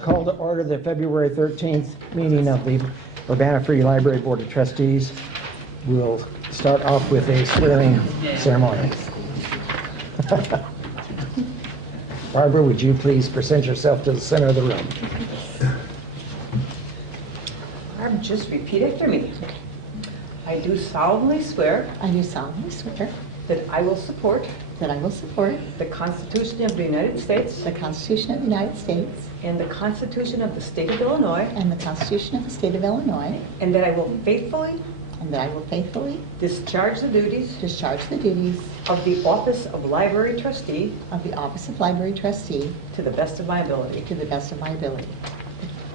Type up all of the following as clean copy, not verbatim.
Call to order the February 13th meeting of the Urbana Free Library Board of Trustees. We'll start off with a swearing ceremony. Barbara, would you please present yourself to the center of the room? Barb, just repeat after me. I do solemnly swear I do solemnly swear that I will support that I will support the Constitution of the United States the Constitution of the United States and the Constitution of the State of Illinois, and the Constitution of the State of Illinois, and that I will faithfully and that I will faithfully discharge the duties discharge the duties of the Office of Library Trustee of the Office of Library Trustee to the best of my ability. to the best of my ability.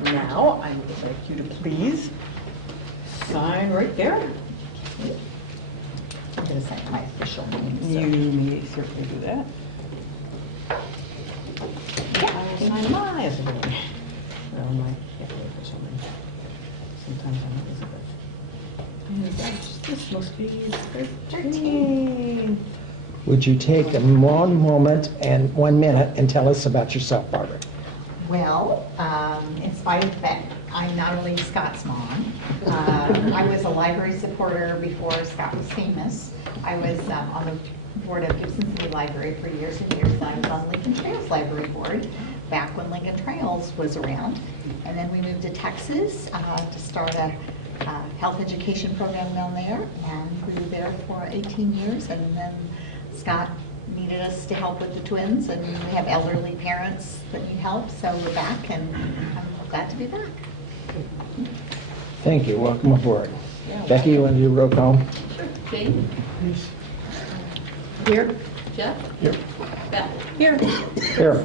Now, I would like you to please sign right there. I'm going to sign my official name. So. You may certainly do that. I will sign my official name. Well, my official name. Sometimes I'm Elizabeth. This must be 13. Would you take one moment and 1 minute and tell us about yourself, Barbara? Well, in spite of the fact I'm not only Scott's mom, I was a library supporter before Scott was famous. I was on the board of Gibson City Library for years and years. I was on Lincoln Trails Library Board back when Lincoln Trails was around. And then we moved to Texas to start a health education program down there, and we were there for 18 years. And then Scott needed us to help with the twins, and we have elderly parents that need help, so we're back, and I'm glad to be back. Thank you. Welcome aboard. Becky, you want to do roll call? Jane? Here? Jeff? Here. Beth? Here. Here.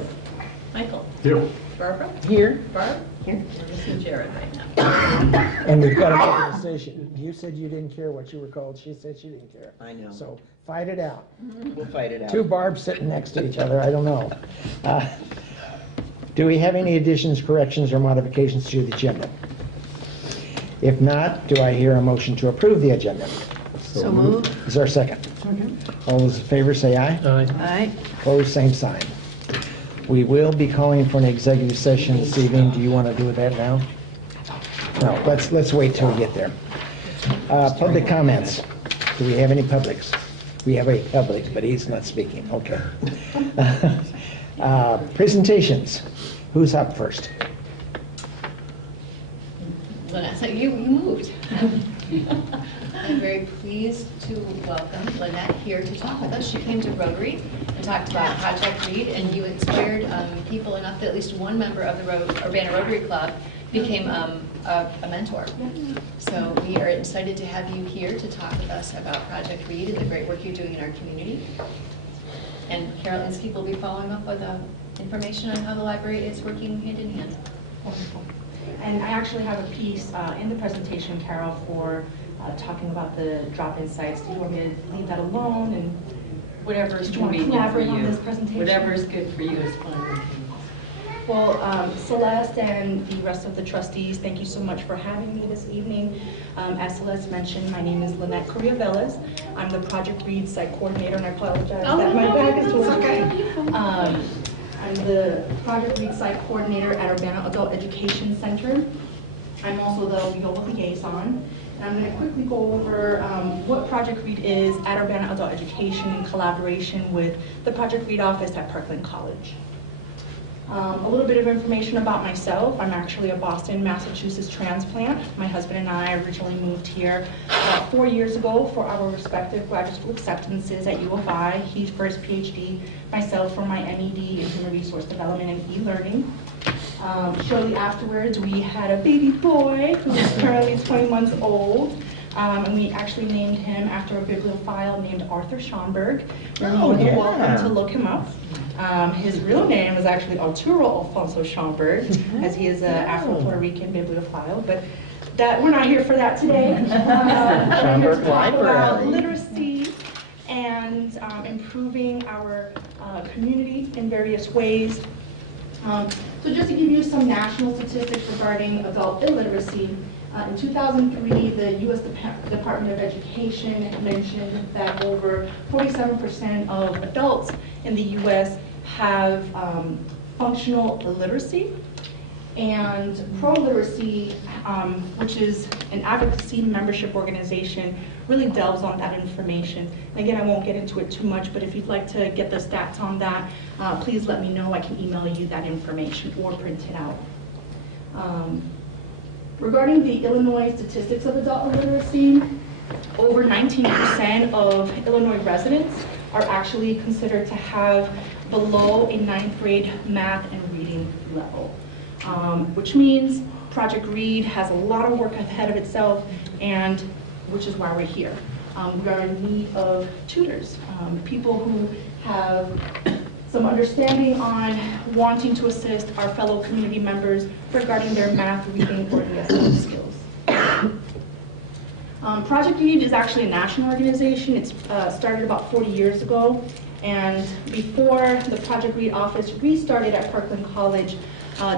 Michael? Here. Barbara? Here. Barb? Here. We're missing Jared right now. And we've got to make a decision. You said you didn't care what you were called. She said she didn't care. I know. So fight it out. We'll fight it out. Two Barbs sitting next to each other. I don't know. Do we have any additions, corrections, or modifications to the agenda? If not, do I hear a motion to approve the agenda? So moved. Is there a second? All those in favor say aye. Aye. Opposed, same sign. We will be calling for an executive session this evening. Do you want to do that now? No, let's wait till we get there. Public comments. Do we have any publics? We have a public, but he's not speaking. Okay. Presentations. Who's up first? Lynette, you moved. I'm very pleased to welcome Lynette here to talk with us. She came to Rotary and talked about Project Read, and you inspired people enough that at least one member of the Urbana Rotary Club became a mentor. So we are excited to have you here to talk with us about Project Read and the great work you're doing in our community. And Carol Inskeep will be following up with information on how the library is working hand in hand. Wonderful. And I actually have a piece in the presentation, Carol, for talking about the drop-in sites. Do you want me to leave that alone, and Whatever is do you want to convenient for collaborate on you. this presentation? Whatever is good for you is fine. Well, Celeste and the rest of the trustees, thank you so much for having me this evening. As Celeste mentioned, my name is Lynette Correa-Velez. I'm the Project Read Site Coordinator, and I apologize that my back is towards me. I'm the Project Read Site Coordinator at Urbana Adult Education Center. I'm also the YOLA liaison. And I'm going to quickly go over what Project Read is at Urbana Adult Education in collaboration with the Project Read office at Parkland College. A little bit of information about myself. I'm actually a Boston, Massachusetts transplant. My husband and I originally moved here about 4 years ago for our respective graduate school acceptances at U of I. He's for his PhD, myself for my MED in Human Resource Development and E-Learning. Shortly afterwards, we had a baby boy who is currently 20 months old. And we actually named him after a bibliophile named Arthur Schomburg. You're more than welcome to look him up. His real name is actually Arturo Alfonso Schomburg, as he is an Afro-Puerto Rican bibliophile. But that we're not here for that today. We're here to talk about literacy and improving our community in various ways. So just to give you some national statistics regarding adult illiteracy, in 2003, the U.S. Department of Education mentioned that over 47% of adults in the U.S. have functional literacy, and pro-literacy, which is an advocacy membership organization, really delves on that information. And again, I won't get into it too much, but if you'd like to get the stats on that, please let me know. I can email you that information or print it out. Regarding the Illinois statistics of adult literacy, over 19% of Illinois residents are actually considered to have below a 9th grade math and reading level, which means Project READ has a lot of work ahead of itself, and which is why we're here. We are in need of tutors, people who have some understanding on wanting to assist our fellow community members regarding their math, reading, or ESL skills. Project READ is actually a national organization. It's started about 40 years ago, and before the Project READ office restarted at Parkland College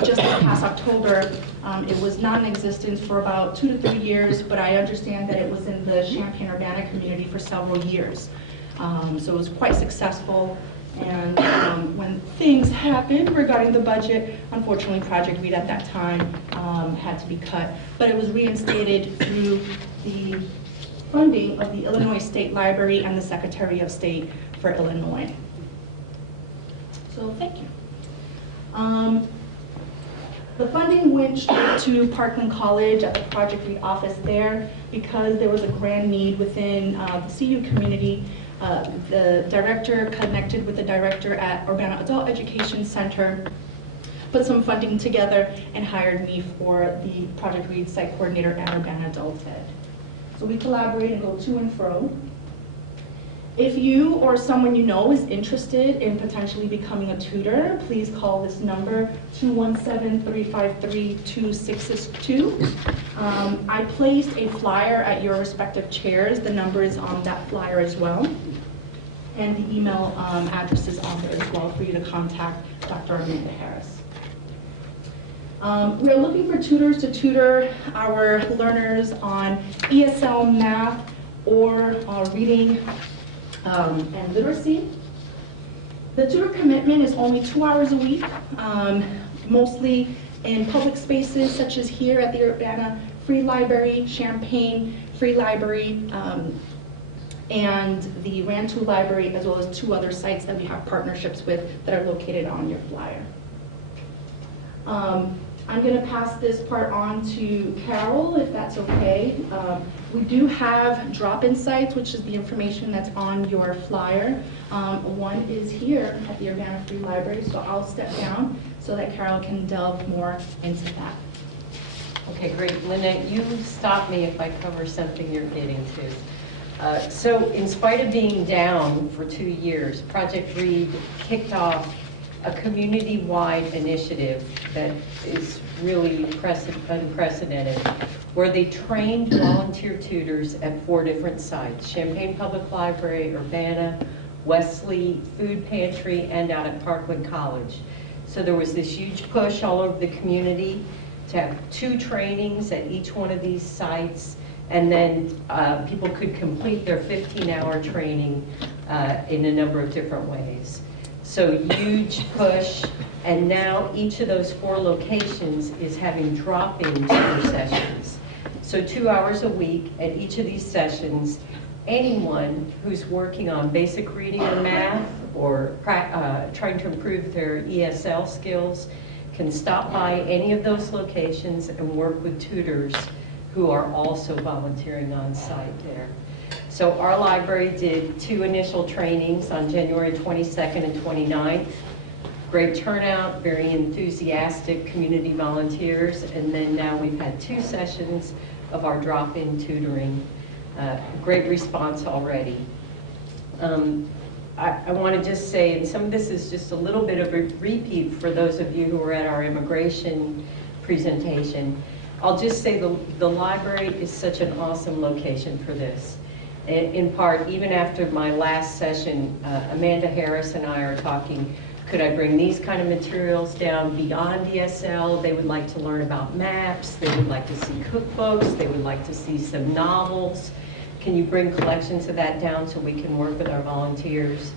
just this past October, it was not in existence for about 2 to 3 years, but I understand that it was in the Champaign-Urbana community for several years. So it was quite successful. And when things happened regarding the budget, unfortunately, Project READ at that time had to be cut. But it was reinstated through the funding of the Illinois State Library and the Secretary of State for Illinois. So thank you. The funding went straight to Parkland College at the Project READ office there because there was a grand need within the CU community. The director connected with the director at Urbana Adult Education Center, put some funding together, and hired me for the Project READ site coordinator at Urbana Adult Ed. So we collaborate and go to and fro. If you or someone you know is interested in potentially becoming a tutor, please call this number, 217-353-2662. I placed a flyer at your respective chairs. The number is on that flyer as well. And the email address is on there as well for you to contact Dr. Amanda Harris. We're looking for tutors to tutor our learners on ESL, math, or reading and literacy. The tutor commitment is only 2 hours a week, mostly in public spaces such as here at the Urbana Free Library, Champaign Free Library, and the Rantoul Library, as well as 2 other sites that we have partnerships with that are located on your flyer. I'm going to pass this part on to Carol, if that's okay. We do have drop-in sites, which is the information that's on your flyer. One is here at the Urbana Free Library, so I'll step down so that Carol can delve more into that. Okay, great. Lynette, you stop me if I cover something you're getting to. So in spite of being down for 2 years, Project READ kicked off a community-wide initiative that is really unprecedented, where they trained volunteer tutors at 4 different sites: Champaign Public Library, Urbana, Wesley Food Pantry, and out at Parkland College. So there was this huge push all over the community to have 2 trainings at each one of these sites, and then people could complete their 15-hour training in a number of different ways. So huge push, and now each of those 4 locations is having drop-in tutor sessions. So 2 hours a week at each of these sessions, anyone who's working on basic reading or math or trying to improve their ESL skills can stop by any of those locations and work with tutors who are also volunteering on site there. So our library did 2 initial trainings on January 22nd and 29th. Great turnout, very enthusiastic community volunteers, and then now we've had 2 sessions of our drop-in tutoring. Great response already. I want to just say, and some of this is just a little bit of a repeat for those of you who were at our immigration presentation. I'll just say the library is such an awesome location for this. In part, even after my last session, Amanda Harris and I are talking, could I bring these kind of materials down beyond ESL? They would like to learn about maps, they would like to see cookbooks, they would like to see some novels. Can you bring collections of that down so we can work with our volunteers?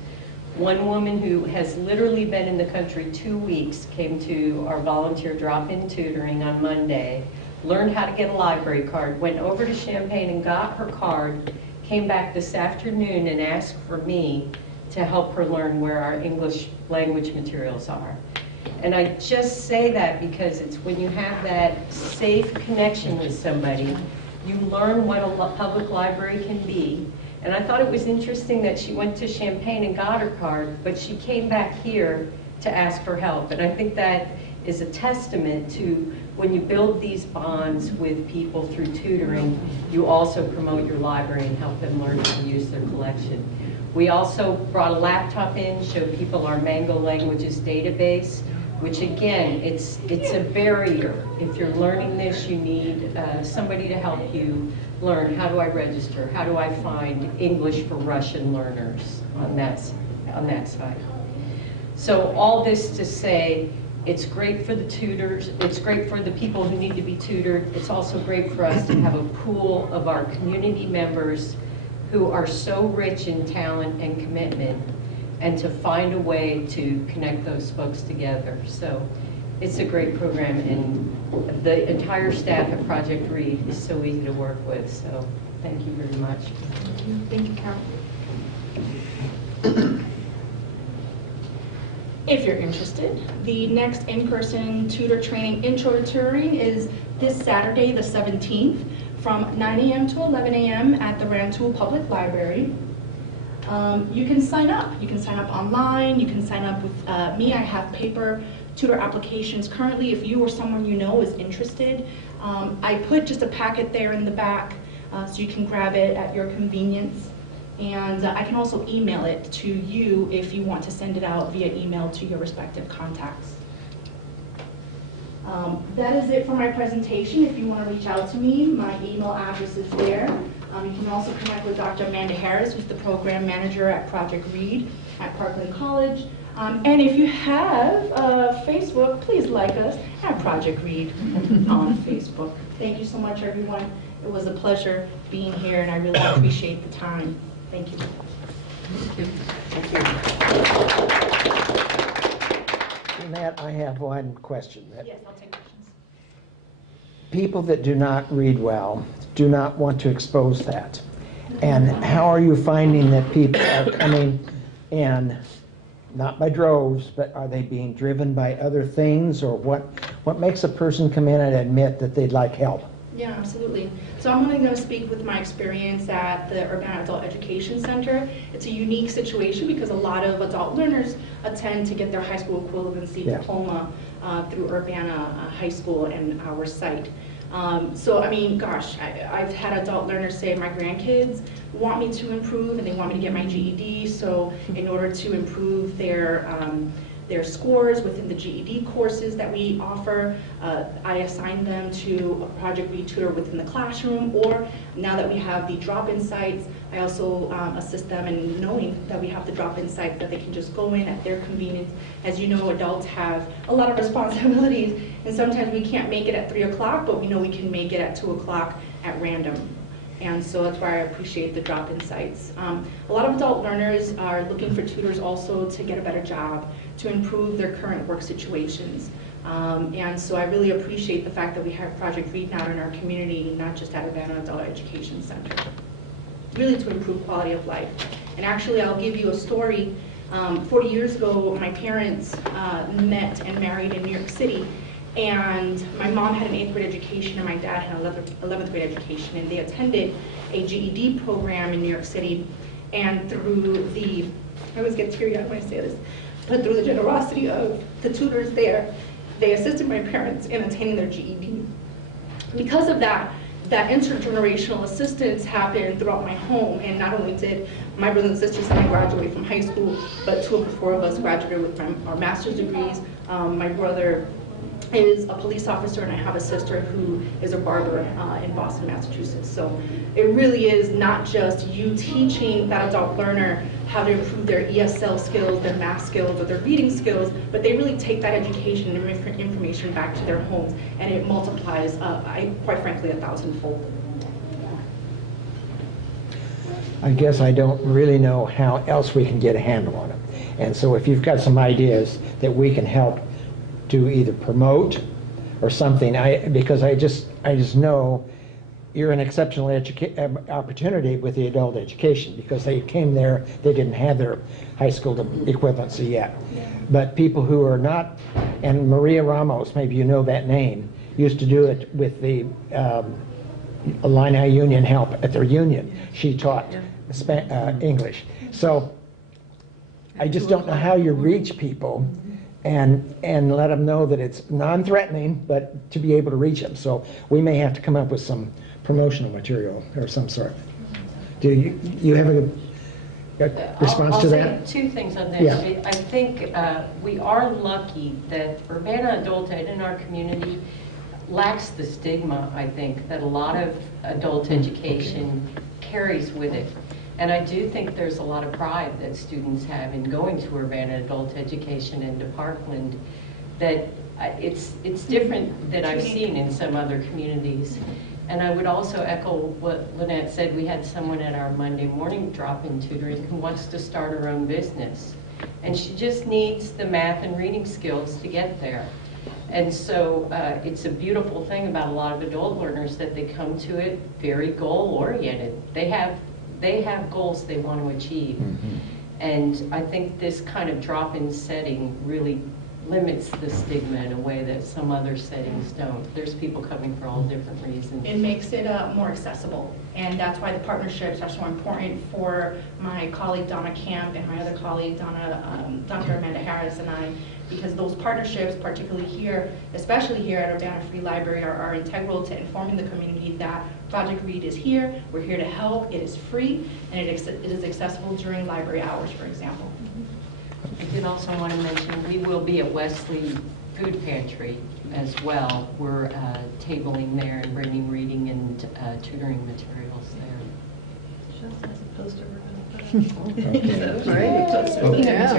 One woman who has literally been in the country 2 weeks came to our volunteer drop-in tutoring on Monday, learned how to get a library card, went over to Champaign and got her card, came back this afternoon and asked for me to help her learn where our English language materials are. And I just say that because it's when you have that safe connection with somebody, you learn what a public library can be. And I thought it was interesting that she went to Champaign and got her card, but she came back here to ask for help. And I think that is a testament to when you build these bonds with people through tutoring, you also promote your library and help them learn how to use their collection. We also brought a laptop in, showed people our Mango Languages database, which again, it's a barrier. If you're learning this, you need somebody to help you learn. How do I register? How do I find English for Russian learners on that site? So all this to say, it's great for the tutors, it's great for the people who need to be tutored. It's also great for us to have a pool of our community members who are so rich in talent and commitment, and to find a way to connect those folks together. So it's a great program, and the entire staff at Project Read is so easy to work with. So thank you very much. Thank you, Carol. If you're interested, the next in-person tutor training intro to tutoring is this Saturday, the 17th, from 9 a.m. to 11 a.m. at the Rantoul Public Library. You can sign up. You can sign up online. You can sign up with me. I have paper tutor applications currently. If you or someone you know is interested, I put just a packet there in the back so you can grab it at your convenience. And I can also email it to you if you want to send it out via email to your respective contacts. That is it for my presentation. If you want to reach out to me, my email address is there. You can also connect with Dr. Amanda Harris, who's the program manager at Project Read at Parkland College. And if you have Facebook, please like us at Project Read on Facebook. Thank you so much, everyone. It was a pleasure being here, and I really appreciate the time. Thank you. Matt, I have one question. Yes, I'll take questions. People that do not read well do not want to expose that. And how are you finding that people are coming in, not by droves, but are they being driven by other things, or what makes a person come in and admit that they'd like help? Yeah, absolutely. So I'm only going to speak with my experience at the Urbana Adult Education Center. It's a unique situation because a lot of adult learners attend to get their high school equivalency diploma through Urbana High School and our site. So, I mean, gosh, I've had adult learners say my grandkids want me to improve and they want me to get my GED. So in order to improve their scores within the GED courses that we offer, I assign them to a Project Read tutor within the classroom, or now that we have the drop-in sites, I also assist them in knowing that we have the drop-in sites that they can just go in at their convenience. As you know, adults have a lot of responsibilities, and sometimes we can't make it at 3 o'clock, but we know we can make it at 2 o'clock at random. And so that's why I appreciate the drop-in sites. A lot of adult learners are looking for tutors also to get a better job, to improve their current work situations. And so I really appreciate the fact that we have Project Read now in our community, not just at Urbana Adult Education Center, really to improve quality of life. And actually, I'll give you a story. 40 years ago, my parents met and married in New York City. And my mom had an 8th grade education and my dad had an 11th grade education, and they attended a GED program in New York City. And through the, I always get teary-eyed when I say this, but through the generosity of the tutors there, they assisted my parents in attaining their GED. Because of that, that intergenerational assistance happened throughout my home, and not only did my brothers and sisters and I graduate from high school, but 2 of the 4 of us graduated with our master's degrees. My brother is a police officer, and I have a sister who is a barber in Boston, Massachusetts. So it really is not just you teaching that adult learner how to improve their ESL skills, their math skills, or their reading skills, but they really take that education and information back to their homes, and it multiplies, quite frankly, 1,000-fold. I guess I don't really know how else we can get a handle on it. And so if you've got some ideas that we can help to either promote or something, because I just know you're an exceptional opportunity with the adult education, because they came there, they didn't have their high school equivalency yet. But people who are not, and Maria Ramos, maybe you know that name, used to do it with the Illini Union help at their union. She taught English. So I just don't know how you reach people and let them know that it's non-threatening, but to be able to reach them. So we may have to come up with some promotional material or some sort. Do you have a response to that? I'll say two things on this. Yeah. I think we are lucky that Urbana adult ed in our community lacks the stigma, I think, that a lot of adult education carries with it. And I do think there's a lot of pride that students have in going to Urbana adult education and to Parkland, that it's different than I've seen in some other communities. And I would also echo what Lynette said. We had someone at our Monday morning drop-in tutoring who wants to start her own business. And she just needs the math and reading skills to get there. And so it's a beautiful thing about a lot of adult learners that they come to it very goal-oriented. They have goals they want to achieve. Mm-hmm. And I think this kind of drop-in setting really limits the stigma in a way that some other settings don't. There's people coming for all different reasons. It makes it more accessible, and that's why the partnerships are so important for my colleague Donna Camp and my other colleague Dr. Amanda Harris and I, because those partnerships, particularly here, especially here at Urbana Free Library, are integral to informing the community that Project Read is here, we're here to help, it is free, and it is accessible during library hours, for example. I did also want to mention, we will be at Wesley Food Pantry as well. We're tabling there and bringing reading and tutoring materials there. Just as a poster we're Okay. Right. So we'll be That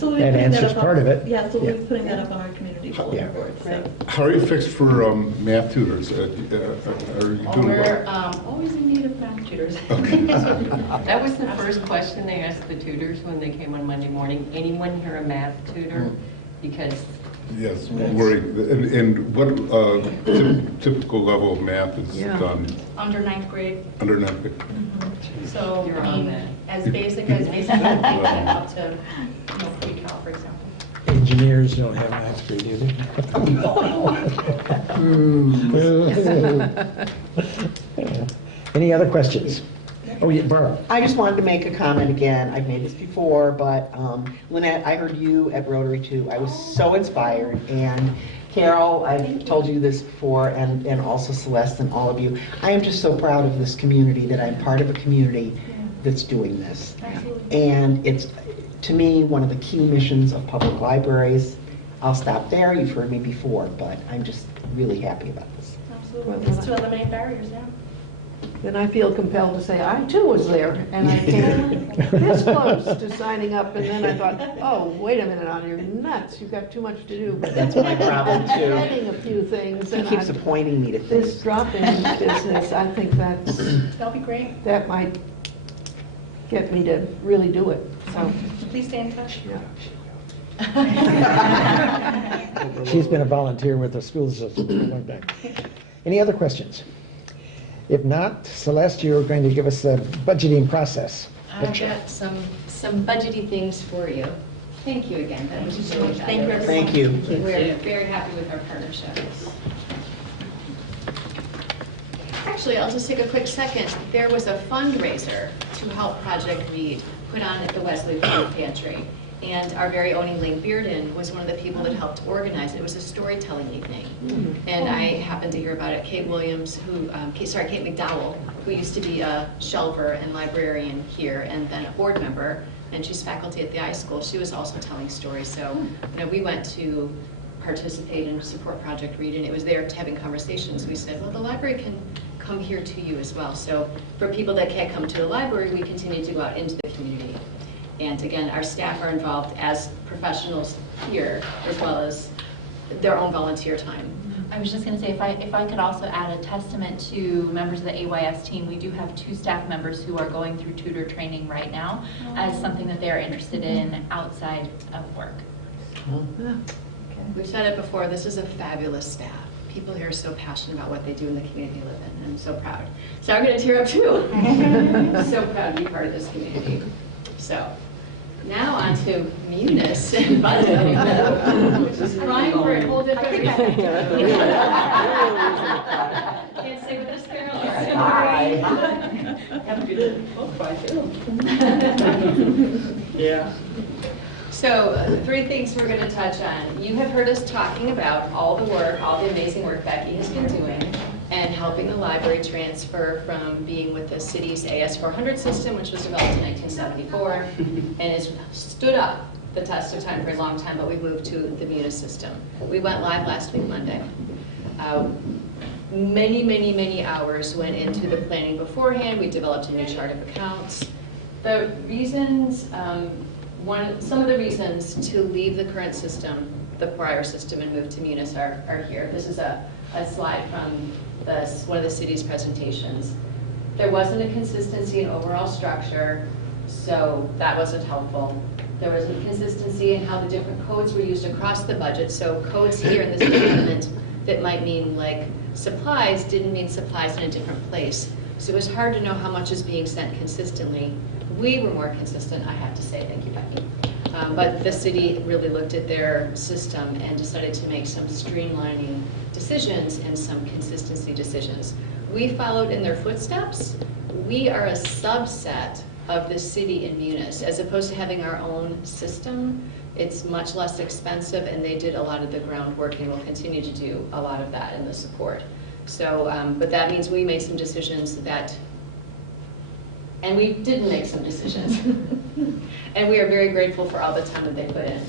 putting answers up part of it. Yeah, so we'll Yeah. be putting that up on our community bulletin Yeah. board. So. How are you fixed for math tutors? Are you doing We're well? always in need of math tutors. That was the first question they asked the tutors when they came on Monday morning. Anyone here a math tutor? Because Yes, worried. And what typical level of math is done Under 9th grade. under 9th grade? So, You're I on mean, that. as basic as up to, pre-cal, for example. Engineers don't have math degree, do they? Any other questions? Oh, yeah, Barb. I just wanted to make a comment again. I've made this before, but Lynette, I heard you at Rotary too. I was so inspired. And Carol, I've told you this before, and also Celeste and all of you. I am just so proud of this community, that I'm part of a community that's doing this. Absolutely. And it's, to me, one of the key missions of public libraries. I'll stop there. You've heard me before, but I'm just really happy about this. Absolutely. It's to eliminate barriers, yeah. Then I feel compelled to say, I too was there, and I came this close to signing up, and then I thought, oh, wait a minute, you're nuts, you've got too much to do. But That's my problem too. adding a few things, He and keeps appointing me to this things. drop-in business, I think That'll be great. that might get me to really do it, so, Please stay in touch. yeah. She's been a volunteer with the school system for a long time. Any other questions? If not, Celeste, you're going to give us the budgeting process I've picture. got some budgety things for you. Thank you again, that was really Thank you, valuable. Thank you. We're very happy with our partnerships. Actually, I'll just take a quick second. There was a fundraiser to help Project Read put on at the Wesley Food Pantry. And our very own Elaine Bearden was one of the people that helped organize it. It was a storytelling evening. And I happened to hear about it. Kate Williams, Kate McDowell, who used to be a shelver and librarian here and then a board member, and she's faculty at the iSchool. She was also telling stories. So, we went to participate and support Project Read, and it was there having conversations. We said, well, the library can come here to you as well. So for people that can't come to the library, we continue to go out into the community. And again, our staff are involved as professionals here, as well as their own volunteer time. I was just going to say, if I could also add a testament to members of the AYS team, we do have 2 staff members who are going through tutor training right now as something that they're interested in outside of work. We've said it before, this is a fabulous staff. People here are so passionate about what they do in the community they live in, and I'm so proud. So I'm going to tear up too. So proud to be part of this community. So now on to Munis and budgeting, which is crying for a whole different reason. Can't say with this girl. Have a good cry too. Yeah. So 3 things we're going to touch on. You have heard us talking about all the work, all the amazing work Becky has been doing and helping the library transfer from being with the city's AS400 system, which was developed in 1974, and has stood up the test of time for a long time, but we've moved to the Munis system. We went live last week, Monday. Many hours went into the planning beforehand. We developed a new chart of accounts. The reasons, some of the reasons to leave the current system, the prior system, and move to Munis are here. This is a slide from one of the city's presentations. There wasn't a consistency in overall structure, so that wasn't helpful. There wasn't consistency in how the different codes were used across the budget, so codes here in this document that might mean like supplies didn't mean supplies in a different place. So it was hard to know how much is being sent consistently. We were more consistent, I have to say. Thank you, Becky. But the city really looked at their system and decided to make some streamlining decisions and some consistency decisions. We followed in their footsteps. We are a subset of the city in Munis. As opposed to having our own system, it's much less expensive, and they did a lot of the groundwork and will continue to do a lot of that in the support. So, but that means we made some decisions and we didn't make some decisions. And we are very grateful for all the time that they put in.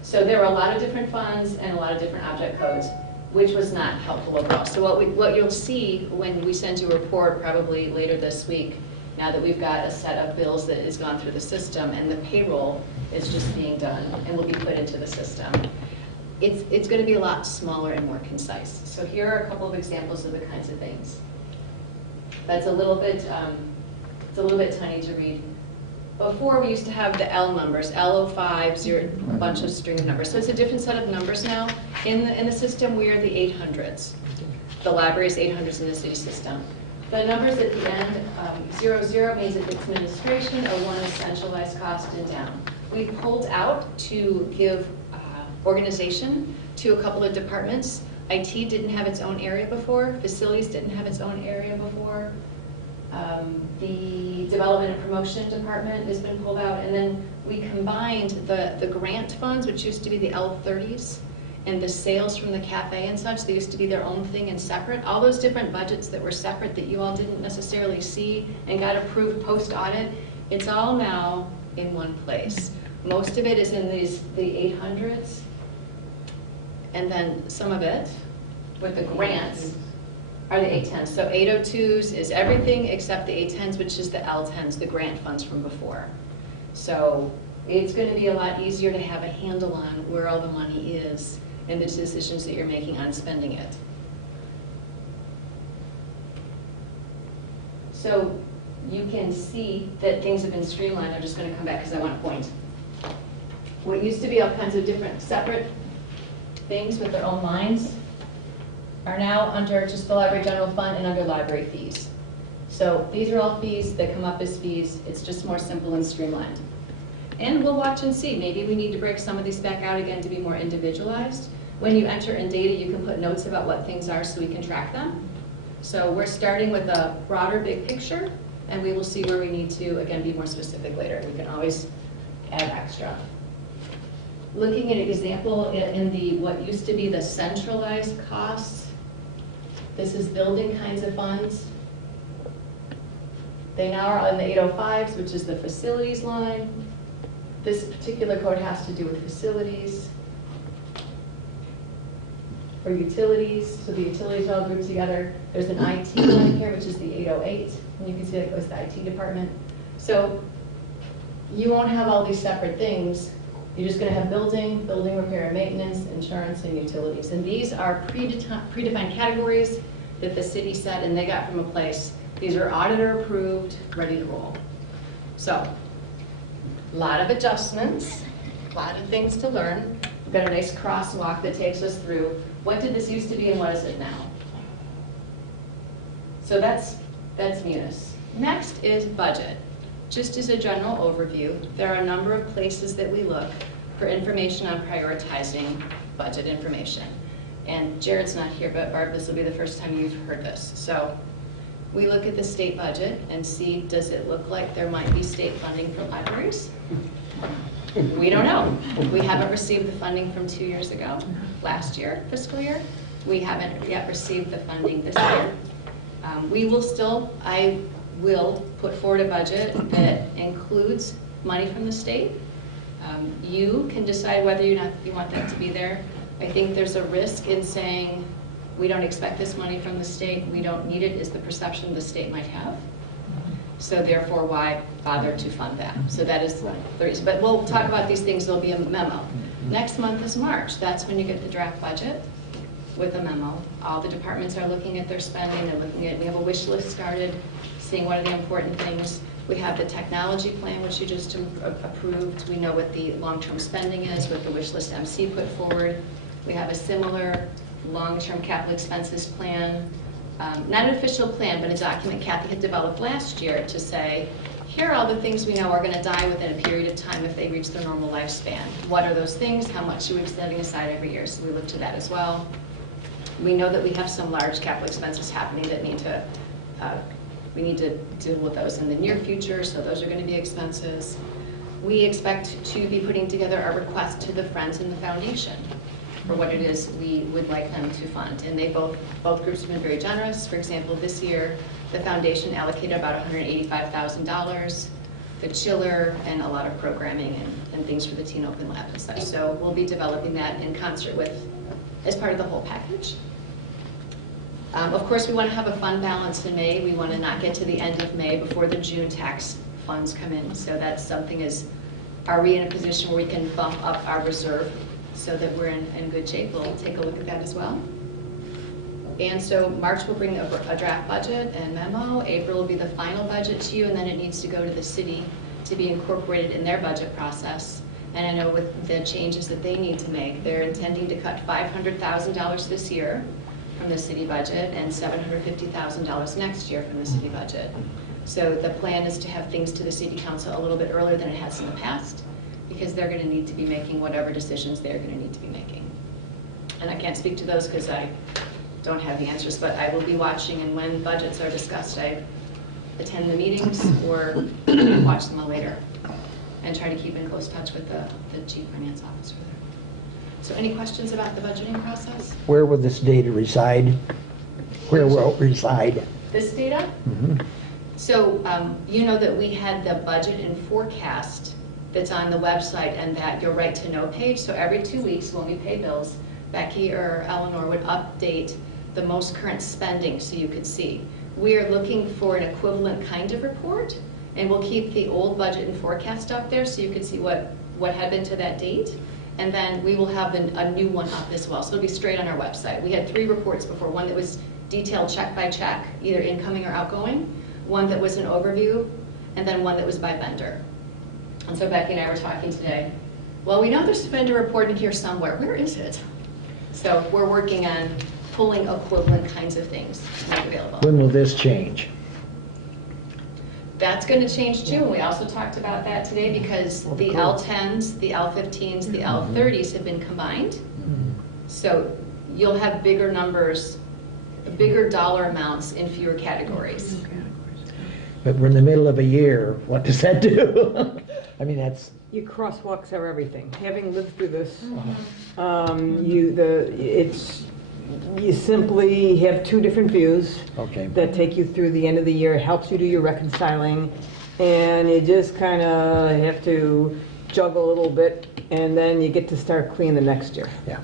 So there were a lot of different funds and a lot of different object codes, which was not helpful overall. So what you'll see when we send you a report probably later this week, now that we've got a set of bills that has gone through the system and the payroll is just being done and will be put into the system, it's going to be a lot smaller and more concise. So here are a couple of examples of the kinds of things. That's a little bit tiny to read. Before, we used to have the L numbers, L05, 0, a bunch of string of numbers. So it's a different set of numbers now. In the system, we are the 800s. The library is 800s in the city system. The numbers at the end, 00 means if it's administration, 01 is centralized cost and down. We pulled out to give organization to a couple of departments. IT didn't have its own area before. Facilities didn't have its own area before. The development and promotion department has been pulled out, and then we combined the grant funds, which used to be the L30s, and the sales from the cafe and such. They used to be their own thing and separate. All those different budgets that were separate that you all didn't necessarily see and got approved post-audit, it's all now in one place. Most of it is in the 800s, and then some of it with the grants are the 810s. So 802s is everything except the 810s, which is the L10s, the grant funds from before. So it's going to be a lot easier to have a handle on where all the money is and the decisions that you're making on spending it. So you can see that things have been streamlined. I'm just going to come back because I want to point. What used to be all kinds of different separate things with their own lines are now under just the library general fund and under library fees. So these are all fees that come up as fees. It's just more simple and streamlined. And we'll watch and see. Maybe we need to break some of these back out again to be more individualized. When you enter in data, you can put notes about what things are so we can track them. So we're starting with a broader big picture, and we will see where we need to, again, be more specific later. We can always add extra. Looking at an example in the what used to be the centralized costs, this is building kinds of funds. They now are on the 805s, which is the facilities line. This particular code has to do with facilities or utilities. So the utilities are all grouped together. There's an IT line here, which is the 808, and you can see that goes to the IT department. So you won't have all these separate things You're just gonna have building repair and maintenance, insurance, and utilities. And these are predefined categories that the city set and they got from a place. These are auditor approved, ready to roll. So, a lot of adjustments, a lot of things to learn. We've got a nice crosswalk that takes us through what did this used to be and what is it now. So that's Munis. Next is budget. Just as a general overview, there are a number of places that we look for information on prioritizing budget information. And Jared's not here, but Barb, this will be the first time you've heard this. So we look at the state budget and see, does it look like there might be state funding for libraries? We don't know. We haven't received the funding from 2 years ago, last year, fiscal year. We haven't yet received the funding this year. I will put forward a budget that includes money from the state. You can decide whether you want that to be there. I think there's a risk in saying we don't expect this money from the state, we don't need it, is the perception the state might have. So therefore, why bother to fund that? So that is the reason. But we'll talk about these things, there'll be a memo. Next month is March, that's when you get the draft budget with a memo. All the departments are looking at their spending, we have a wish list started, seeing what are the important things. We have the technology plan, which you just approved. We know what the long-term spending is, what the wish list MC put forward. We have a similar long-term capital expenses plan. Not an official plan, but a document Kathy had developed last year to say, here are all the things we know are going to die within a period of time if they reach their normal lifespan. What are those things? How much are we setting aside every year? So we look to that as well. We know that we have some large capital expenses happening that we need to deal with those in the near future, so those are going to be expenses. We expect to be putting together a request to the Friends and the Foundation for what it is we would like them to fund. And both groups have been very generous. For example, this year, the foundation allocated about $185,000, the chiller, and a lot of programming and things for the Teen Open Lab and such. So we'll be developing that in concert as part of the whole package. Of course, we want to have a fund balance in May. We want to not get to the end of May before the June tax funds come in. So that's something are we in a position where we can bump up our reserve so that we're in good shape? We'll take a look at that as well. And so March will bring a draft budget and memo. April will be the final budget to you, and then it needs to go to the city to be incorporated in their budget process. And I know with the changes that they need to make, they're intending to cut $500,000 this year from the city budget and $750,000 next year from the city budget. So the plan is to have things to the city council a little bit earlier than it has in the past, because they're going to need to be making whatever decisions they're going to need to be making. And I can't speak to those because I don't have the answers, but I will be watching, and when budgets are discussed, I attend the meetings or watch them all later and try to keep in close touch with the chief finance officer there. So any questions about the budgeting process? Where will this data reside? Where will it reside? This data? Mhm. So you know that we had the budget and forecast that's on the website and that your right to know page. So every 2 weeks when we pay bills, Becky or Eleanor would update the most current spending so you could see. We are looking for an equivalent kind of report, and we'll keep the old budget and forecast up there so you can see what had been to that date. And then we will have a new one up as well. So it'll be straight on our website. We had 3 reports before, one that was detailed check by check, either incoming or outgoing, one that was an overview, and then one that was by vendor. And so Becky and I were talking today. Well, we know there's a vendor report in here somewhere. Where is it? So we're working on pulling equivalent kinds of things to make available. When will this change? That's going to change too, and we also talked about that today because the L10s, the L15s, the L30s have been combined. So you'll have bigger numbers, bigger dollar amounts in fewer categories. But we're in the middle of a year, what does that do? I mean, that's, Your crosswalks are everything. Having lived through this, Uh-huh. you simply have 2 different views okay. that take you through the end of the year. It helps you do your reconciling, and you just kind of have to juggle a little bit, and then you get to start clean the next year. Yeah.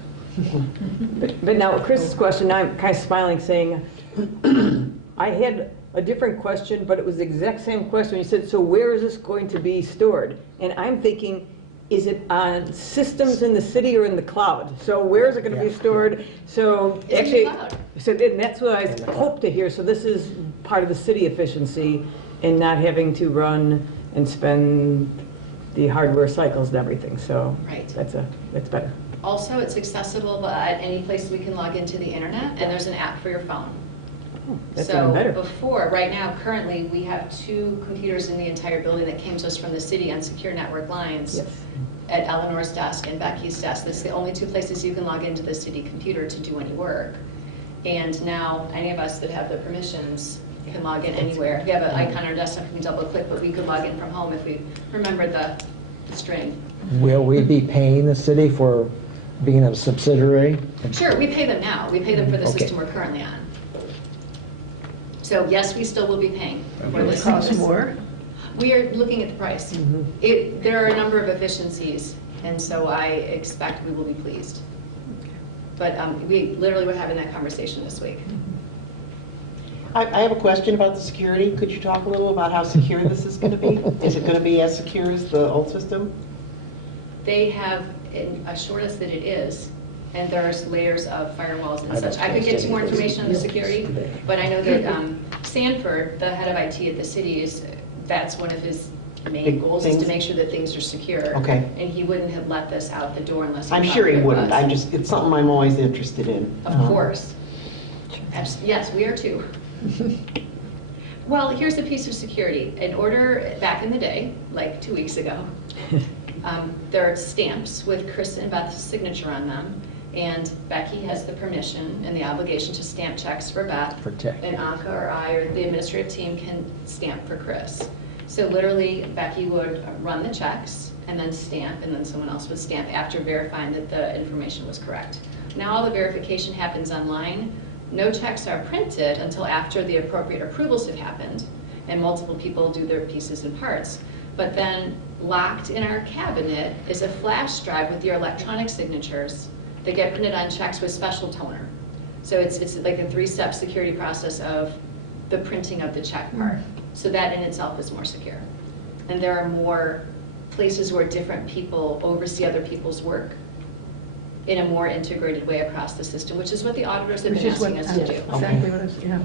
But now, Chris's question, I'm kind of smiling, saying, I had a different question, but it was the exact same question. You said, so where is this going to be stored? And I'm thinking, is it on systems in the city or in the cloud? So where is it going to be Yeah. stored? So It's in the actually, cloud. so and that's what I hope to hear. So this is part of the city efficiency and not having to run and spend the hardware cycles and everything. So Right. that's better. Also, it's accessible at any place we can log into the internet, and there's an app for your phone. That's even better. So before, right now, currently, we have 2 computers in the entire building that came to us from the city on secure network lines. Yes. At Eleanor's desk and Becky's desk. That's the only 2 places you can log into the city computer to do any work. And now, any of us that have the permissions can log in anywhere. We have an icon on our desktop, we can double click, but we could log in from home if we remember the string. Will we be paying the city for being a subsidiary? Sure, we pay them now. We pay them for the Okay. system we're currently on. So yes, we still will be paying for Will it this. cost more? We are looking at the price. There are a number of efficiencies, and so I expect we will be pleased. But we literally were having that conversation this week. I have a question about the security. Could you talk a little about how secure this is going to be? Is it going to be as secure as the old system? They have assured us that it is, and there's layers of firewalls and I such. don't I could get trust you more any of information on the this security, today. but I know that Sanford, the head of IT at the city, that's one of his main Big goals is to things? make sure that things are secure. Okay. And he wouldn't have let this out the door unless he I'm thought sure he it wouldn't. was. It's something I'm always interested in. Of course. Yes, we are too. Well, here's a piece of security. In order, back in the day, like 2 weeks ago, there are stamps with Chris and Beth's signature on them, and Becky has the permission and the obligation to stamp checks for Beth. For tech. And Anka or I or the administrative team can stamp for Chris. So literally, Becky would run the checks and then stamp, and then someone else would stamp after verifying that the information was correct. Now all the verification happens online. No checks are printed until after the appropriate approvals have happened, and multiple people do their pieces and parts. But then locked in our cabinet is a flash drive with your electronic signatures that get printed on checks with special toner. So it's like a 3-step security process of the printing of the check part. So that in itself is more secure. And there are more places where different people oversee other people's work in a more integrated way across the system, which is what the auditors have Which been is what, asking us to do. exactly what it's, yeah.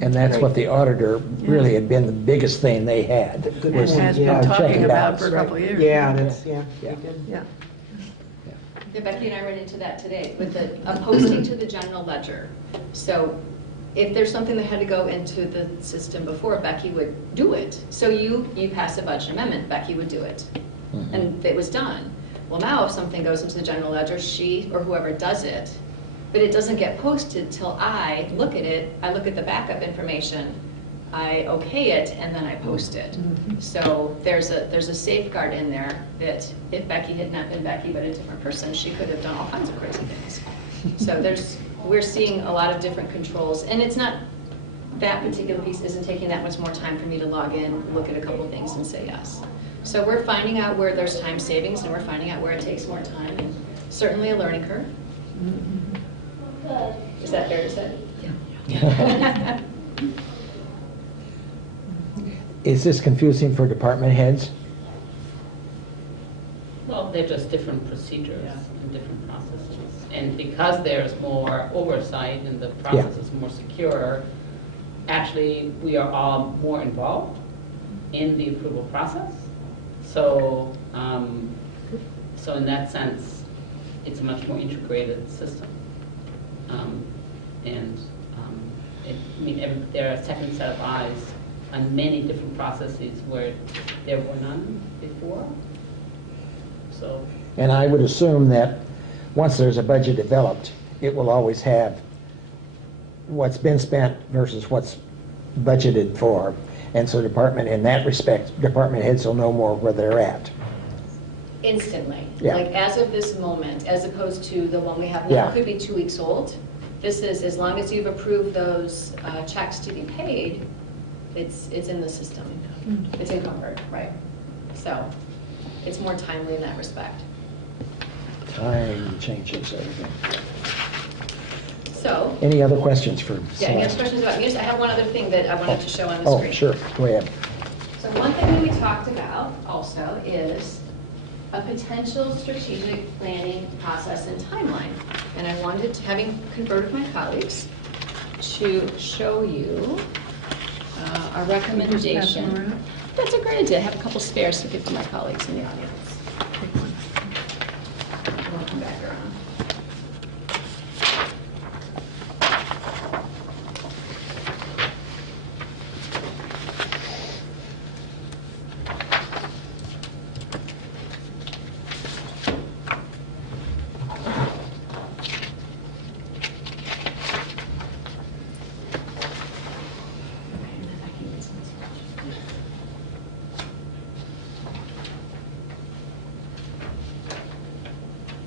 And that's what the auditor really had been the biggest thing they had. Good was point. Has Yeah, been talking checking about balance. for a couple of years. Yeah, that's, yeah. Yeah. good. Yeah. Yeah, Becky and I ran into that today with a posting to the general ledger. So if there's something that had to go into the system before, Becky would do it. So you pass a budget amendment, Becky would do it. And it was done. Well, now if something goes into the general ledger, she or whoever does it, but it doesn't get posted till I look at it, I look at the backup information, I okay it, and then I post it. So there's a safeguard in there that if Becky had not been Becky but a different person, she could have done all kinds of crazy things. So we're seeing a lot of different controls, and it's not, that particular piece isn't taking that much more time for me to log in, look at a couple things and say yes. So we're finding out where there's time savings, and we're finding out where it takes more time, and certainly a learning curve. Is that fair to say? Yeah. Is this confusing for department heads? Well, they're just different procedures and different processes. And because there's more oversight and the process is more secure, actually, we are all more involved in the approval process. So, so in that sense, it's a much more integrated system. There are a second set of eyes on many different processes where there were none before. So, And I would assume that once there's a budget developed, it will always have what's been spent versus what's budgeted for. And so in that respect, department heads will know more where they're at. Instantly. Yeah. Like as of this moment, as opposed to the one we have now, Yeah. it could be 2 weeks old. This is, as long as you've approved those checks to be paid, it's in the system. It's encumbered, right? So it's more timely in that respect. Time changes everything. So, Any other questions for yeah, any other Celeste? questions about me? I have one other thing that I wanted to show on the Oh, screen. sure, go ahead. So one thing that we talked about also is a potential strategic planning process and timeline. And I wanted, having conferred with my colleagues, to show you our recommendation. That's a great idea. I have a couple spares to give to my colleagues in the audience. And we'll come back around.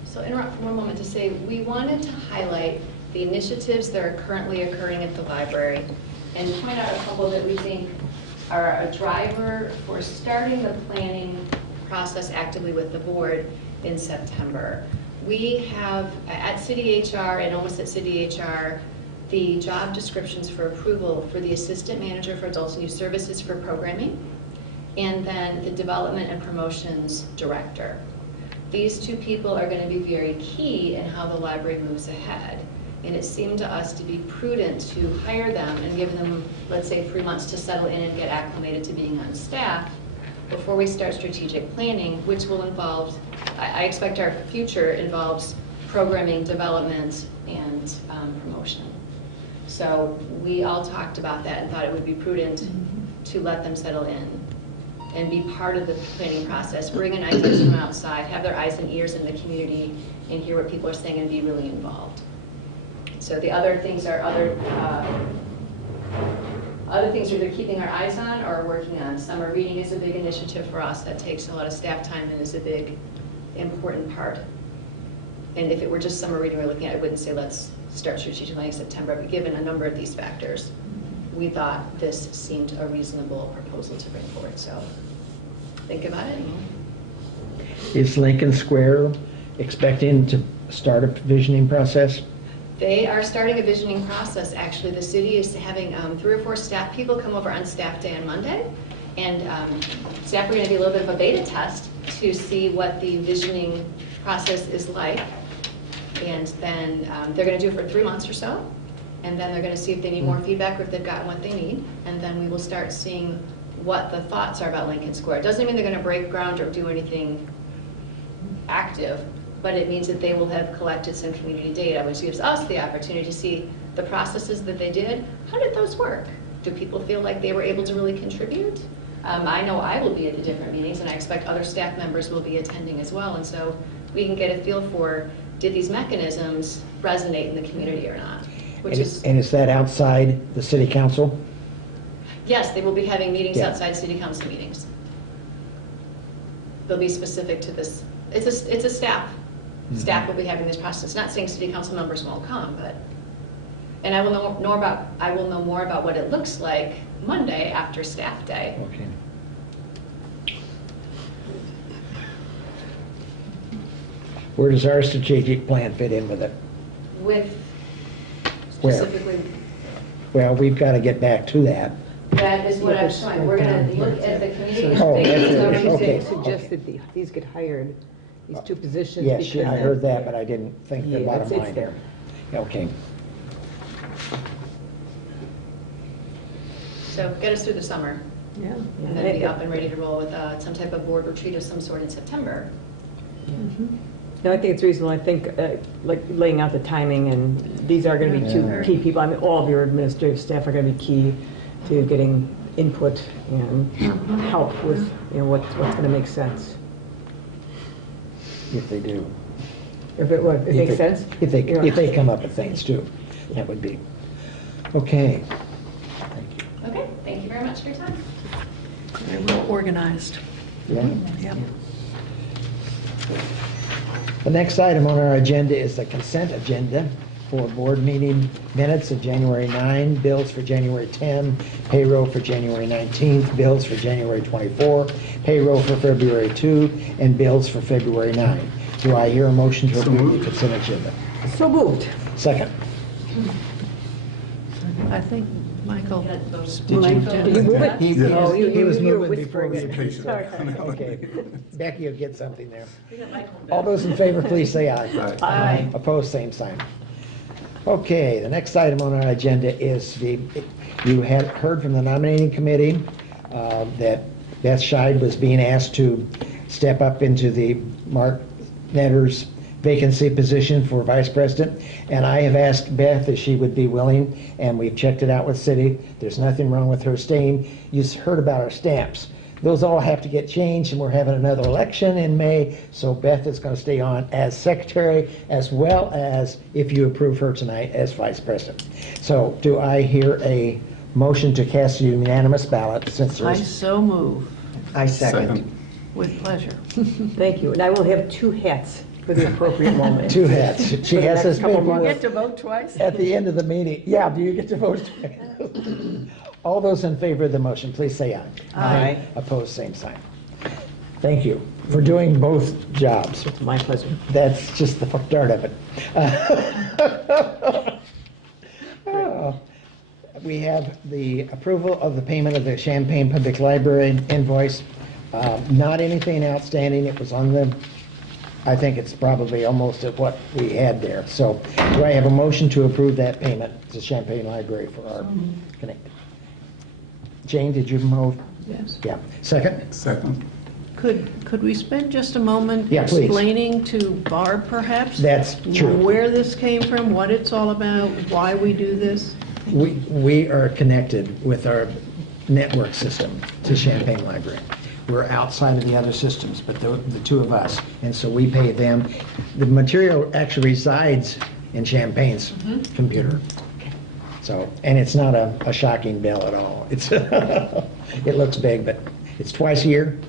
So interrupt for one moment to say, we wanted to highlight the initiatives that are currently occurring at the library and point out a couple that we think are a driver for starting the planning process actively with the board in September. We have, at City HR and almost at City HR, the job descriptions for approval for the Assistant Manager for Adults and Youth Services for Programming, and then the Development and Promotions Director. These two people are going to be very key in how the library moves ahead. And it seemed to us to be prudent to hire them and give them, let's say, 3 months to settle in and get acclimated to being on staff before we start strategic planning, which will involve, I expect our future involves programming, development, and promotion. So we all talked about that and thought it would be prudent to let them settle in and be part of the planning process, bring in ideas from outside, have their eyes and ears in the community, and hear what people are saying and be really involved. So the other things are other things that they're keeping our eyes on or working on. Summer reading is a big initiative for us that takes a lot of staff time and is a big, important part. And if it were just summer reading we're looking at, I wouldn't say let's start strategic planning in September, but given a number of these factors, we thought this seemed a reasonable proposal to bring forward. So think about it. Is Lincoln Square expecting to start a visioning process? They are starting a visioning process, actually. The city is having 3 or 4 staff people come over on staff day on Monday. And staff are going to be a little bit of a beta test to see what the visioning process is like. And then they're going to do it for 3 months or so. And then they're going to see if they need more feedback or if they've gotten what they need. And then we will start seeing what the thoughts are about Lincoln Square. It doesn't mean they're going to break ground or do anything active, but it means that they will have collected some community data, which gives us the opportunity to see the processes that they did. How did those work? Do people feel like they were able to really contribute? I know I will be at the different meetings, and I expect other staff members will be attending as well. And so we can get a feel for, did these mechanisms resonate in the community or not? And is that outside the city council? Yes, they will be having meetings Yeah. outside city council meetings. They'll be specific to this. It's a staff. Staff will be having this process. Not saying city council members won't come, but, and I will know more about what it looks like Monday after staff day. Okay. Where does our strategic plan fit in with it? With Where? specifically, Well, we've got to get back to that. that is what I'm showing. We're going to look at the community. Oh, that's it. Somebody Okay. suggested these get hired, these 2 positions. Yes, because I heard that, but I didn't think the Yeah, bottom it's line. there. Okay. So get us through the summer, Yeah. and then be up and ready to roll with some type of board retreat of some sort in September. No, I think it's reasonable. I think, like, laying out the timing, and these are going to be 2 key people. I mean, all of your administrative staff are going to be key to getting input and help with, what's going to make sense. If they do. If it makes sense? If they come up with things too, that would be. Okay. Thank you. Okay, thank you very much for your time. They're well organized. Yeah. Yep. The next item on our agenda is the consent agenda for board meeting minutes of January 9, bills for January 10, payroll for January 19th, bills for January 24, payroll for February 2, and bills for February 9. Do I hear a motion to approve the consent agenda? So moved. Second. I think Michael Did moved you move it? He Oh, you- was you were moving before we... whispering it. Sorry. Okay. Becky will get something there. All those in favor, please say aye. Aye. Opposed, same sign. Okay, the next item on our agenda is you had heard from the nominating committee that Beth Scheid was being asked to step up into the Mark Netter's vacancy position for vice president, and I have asked Beth if she would be willing, and we've checked it out with city. There's nothing wrong with her staying. You heard about our stamps. Those all have to get changed, and we're having another election in May, so Beth is going to stay on as secretary, as well as, if you approve her tonight, as vice president. So do I hear a motion to cast a unanimous ballot since I there's... so move, I second. with pleasure. Thank you. And I will have 2 hats for the appropriate moment. 2 hats. She has this couple You months. get to vote twice? at the end of the meeting. Yeah, do you get to vote? All those in favor of the motion, please say aye. Aye. Opposed, same sign. Thank you for doing both jobs. My pleasure. That's just the start of it. We have the approval of the payment of the Champaign Public Library invoice. Not anything outstanding. It was on the, I think it's probably almost at what we had there. So do I have a motion to approve that payment to Champaign Library for our Connect? Jane, did you move? Yes. Yeah. Second? Second. Could we spend just a moment Yeah, please. explaining to Barb, perhaps? That's true. Where this came from, what it's all about, why we do this? We are connected with our network system to Champaign Library. We're outside of the other systems, but the 2 of us, and so we pay them. The material actually resides in Champagne's computer. So, and it's not a shocking bill at all. It's, it looks big, but it's twice a year.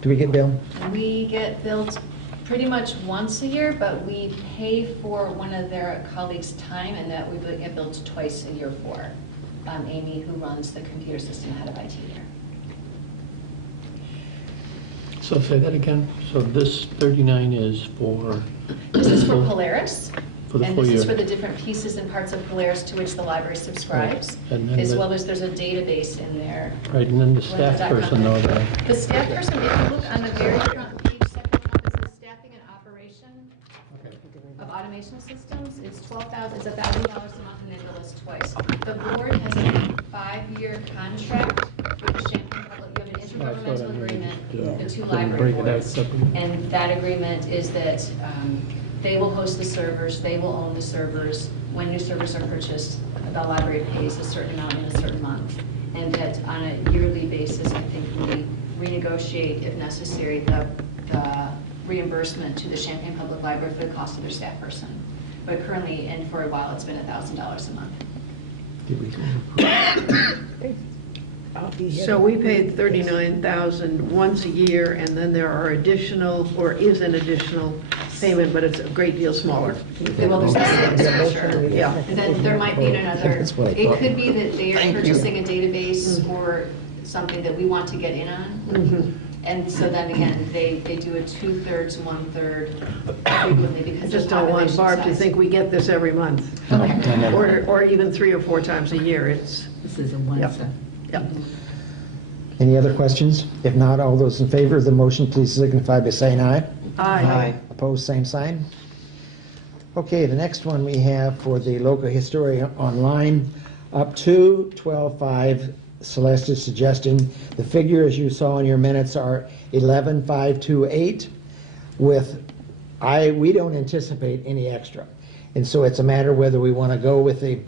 Do we get billed? We get billed pretty much once a year, but we pay for one of their colleagues' time, and that we get billed twice a year for. Amy, who runs the computer system, head of IT there. So say that again. So this 39 is for? This is for Polaris. For the And full this is year. for the different pieces and parts of Polaris to which the library subscribes, Right. And then as the- well as there's a database in there. Right, and then the Whether staff that person, though, company- The staff person, if you look on the very front page, second one, it says staffing and operation of automation systems. It's $12,000, it's $1,000 a month, and they bill us twice. The board has a 5-year contract with the Champaign Public, you have an intergovernmental agreement, the 2 library break it out boards. separately. And that agreement is that they will host the servers, they will own the servers. When new servers are purchased, the library pays a certain amount in a certain month. And that on a yearly basis, I think we renegotiate, if necessary, the reimbursement to the Champaign Public Library for the cost of their staff person. But currently, and for a while, it's been $1,000 a month. So we paid $39,000 once a year, and then there are additional, or is an additional payment, but it's a great deal smaller. Well, there's the 6 for sure. Yeah. And then there might be another, That's what I it thought. could be that they are purchasing a database or something that we want to get in on. And so then again, they do a 2/3, 1/3 frequently I because of just don't want population Barb to size. think we get this every month, No. or even 3 or 4 times a year. It's, This is a one Yep. set. yep. Any other questions? If not, all those in favor of the motion, please signify by saying aye. Aye. Opposed, same sign. Okay, the next one we have for the local historian online, up to 12.5, Celeste is suggesting. The figure, as you saw in your minutes, are 11,528 with, we don't anticipate any extra. And so it's a matter whether we want to go with the,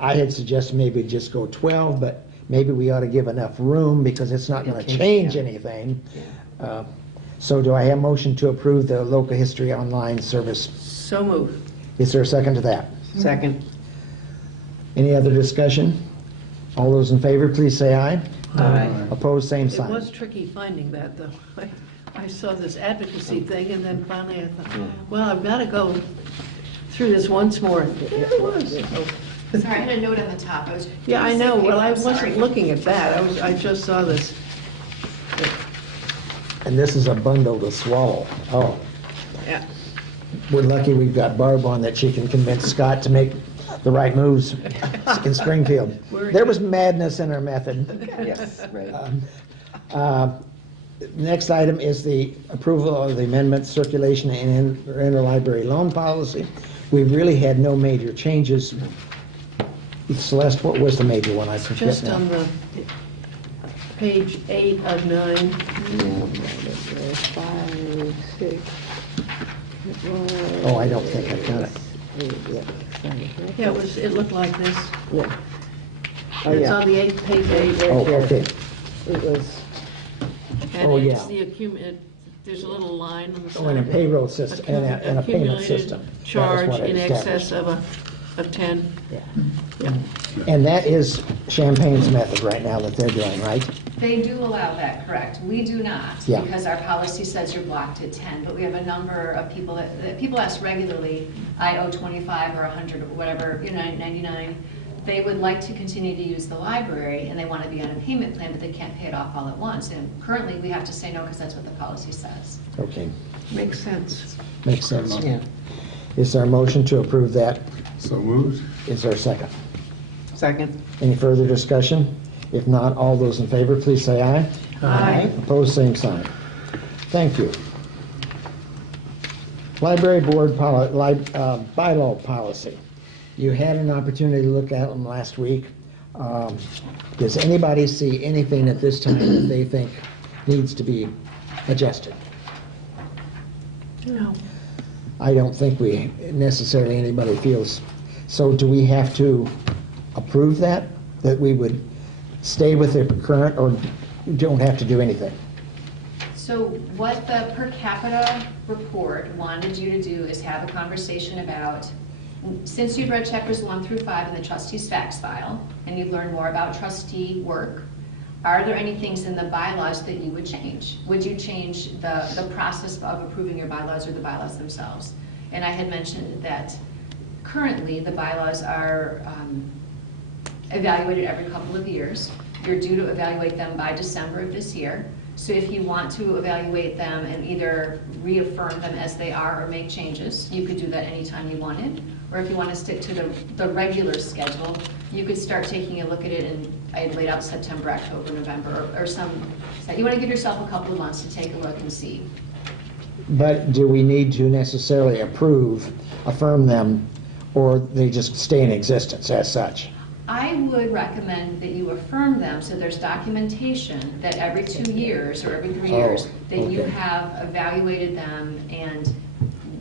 I had suggested maybe just go 12, but maybe we ought to give enough room because it's not going to change anything. So do I have a motion to approve the local history online service? So move. Is there a second to that? Second. Any other discussion? All those in favor, please say aye. Aye. Opposed, same It sign. was tricky finding that, though. I saw this advocacy thing, and then finally I thought, well, I've got to go through this once more. There it was. Sorry, I had a note on the top. I was. Yeah, I know. Well, I I'm sorry. wasn't looking at that. I just saw this. And this is a bundle to swallow. Oh, Yeah. we're lucky we've got Barb on that she can convince Scott to make the right moves in Springfield. There was madness in our method. Yes, right. Next item is the approval of the amendment, circulation, and interlibrary loan policy. We really had no major changes. Celeste, what was the major one? I forget Just now. on the page 8 of 9. 5, 6. Oh, I don't think I've got it. Yeah, it looked like this. Yeah. Oh, It's yeah. on the 8th, page 8. Oh, okay. It was, And Oh, it's yeah. there's a little line on the side. Oh, and a payroll system, and a payment Accumulated system. That was charge what I in established. excess of 10. And that is Champagne's method right now that they're doing, right? They do allow that, correct? We do not, Yeah. because our policy says you're blocked at 10, but we have a number of people that people ask regularly, I owe 25 or 100 or whatever, 99. They would like to continue to use the library, and they want to be on a payment plan, but they can't pay it off all at once. And currently, we have to say no, because that's what the policy says. Okay, Makes sense. makes sense. Yeah. Is there a motion to approve that? So moved. Is there a second? Second? Any further discussion? If not, all those in favor, please say aye. Aye. Opposed, same sign. Thank you. Library Board bylaw policy. You had an opportunity to look at them last week. Does anybody see anything at this time that they think needs to be adjusted? No. I don't think necessarily anybody feels. So do we have to approve that we would stay with the current, or don't have to do anything? So what the per capita report wanted you to do is have a conversation about, since you've read chapters 1 through 5 in the trustee's facts file, and you've learned more about trustee work, are there any things in the bylaws that you would change? Would you change the process of approving your bylaws or the bylaws themselves? And I had mentioned that currently the bylaws are evaluated every couple of years. You're due to evaluate them by December of this year. So if you want to evaluate them and either reaffirm them as they are or make changes, you could do that anytime you wanted. Or if you want to stick to the regular schedule, you could start taking a look at it, and I laid out September, October, November, or some, you want to give yourself a couple of months to take a look and see. But do we need to necessarily affirm them, or they just stay in existence as such? I would recommend that you affirm them, so there's documentation that every 2 years or every 3 years that you okay. have evaluated them, and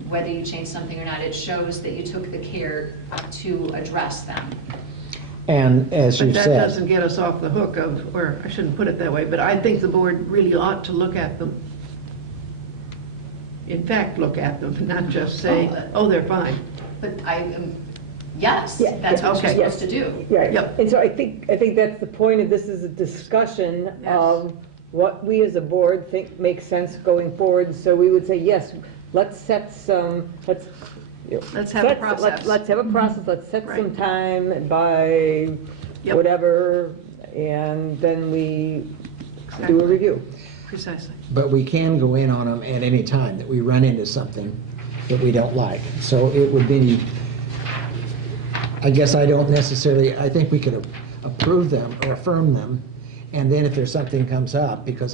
whether you change something or not, it shows that you took the care to address them. And as you But that said, doesn't get us off the hook of, or I shouldn't put it that way, but I think the board really ought to look at them. In fact, look at them, not just say, oh, they're fine. But yes, Yeah, that's what you're okay. supposed to do. right. Yep. And so I think that's the point of this, is a discussion of what we as a board think makes sense going forward. So we would say, yes, let's set some, let's Let's have a process. Let's have a process, let's set some Right. time by Yep. whatever, and then we do Exactly. a review. Precisely. but we can go in on them at any time that we run into something that we don't like. So it would be, I guess I think we could approve them or affirm them, and then if there's something comes up, because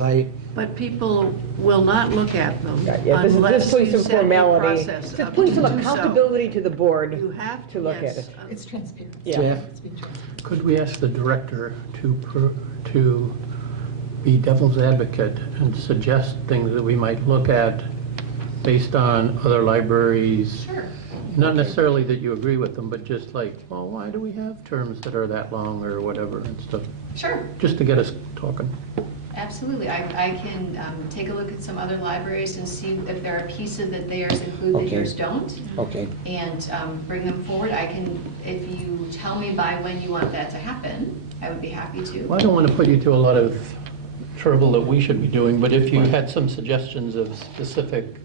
But people will not look at them Yeah, this is unless just putting you some set a formality, process just up putting to some do so. accountability to the board You have to look at yes. it. It's transparent. Yeah. Jeff, Could we ask the director to be devil's advocate and suggest things that we might look at based on other libraries? Sure. Not necessarily that you agree with them, but just like, well, why do we have terms that are that long or whatever and stuff? Sure. Just to get us talking. Absolutely. I can take a look at some other libraries and see if there are pieces that theirs include that Okay. yours don't, okay. and bring them forward. I can, if you tell me by when you want that to happen, I would be happy to. Well, I don't want to put you to a lot of trouble that we should be doing, but if you had some suggestions of specific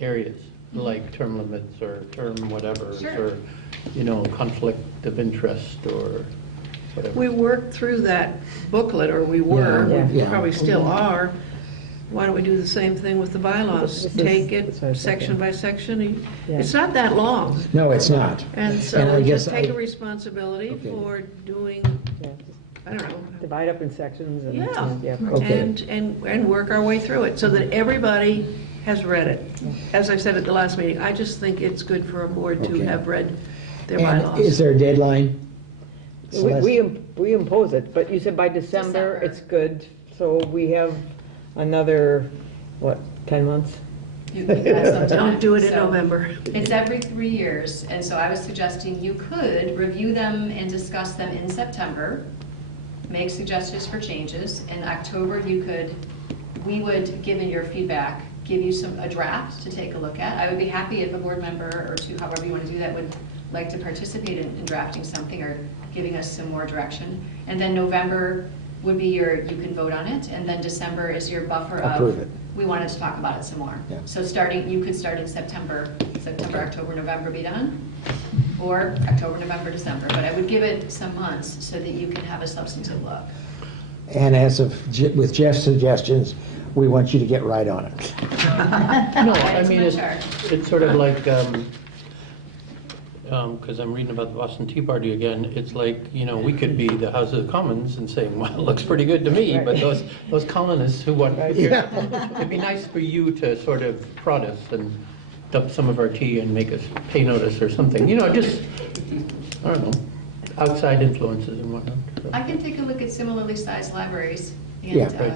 areas, like term limits or term whatevers, Sure. or, conflict of interest or whatever. We worked through that booklet, or we were, Yeah, we yeah. probably still are, why don't we do the same thing with the bylaws? This is- Take it that's what I was section thinking. by section. Yeah. It's not that long. No, it's not. And And I so guess just take I- a responsibility Okay. for doing, Yeah, I don't know, divide up in sections and. Yeah. Okay. and work our way through it so that everybody has read it. As I said at the last meeting, I just think it's good for a board to Okay. have read their And is bylaws. there a deadline? Celeste? We impose it, but you said by December, December. it's good, so we have another, what, 10 months? You can add some time. Don't do it in So November. It's every 3 years, and so I was suggesting you could review them and discuss them in September, make suggestions for changes. In October, we would, given your feedback, give you a draft to take a look at. I would be happy if a board member or two, however you want to do that, would like to participate in drafting something or giving us some more direction. And then November would be you can vote on it, and then December is your buffer of. Approve it. We wanted to talk about it some more. Yeah. So you could start in September, October, November, be done, or October, November, December. But I would give it some months so that you can have a substantive look. And with Jeff's suggestions, we want you to get right on it. No, I It's mean, my it's, chart. it's sort of like, because I'm reading about the Boston Tea Party again, it's like, we could be the House of Commons and saying, well, it looks pretty good to me, but those colonists who want, it'd be nice for you to sort of prod us and dump some of our tea and make us pay notice or something, just, I don't know, outside influences and whatnot. So. I can take a look at similarly sized libraries Yeah. and Right.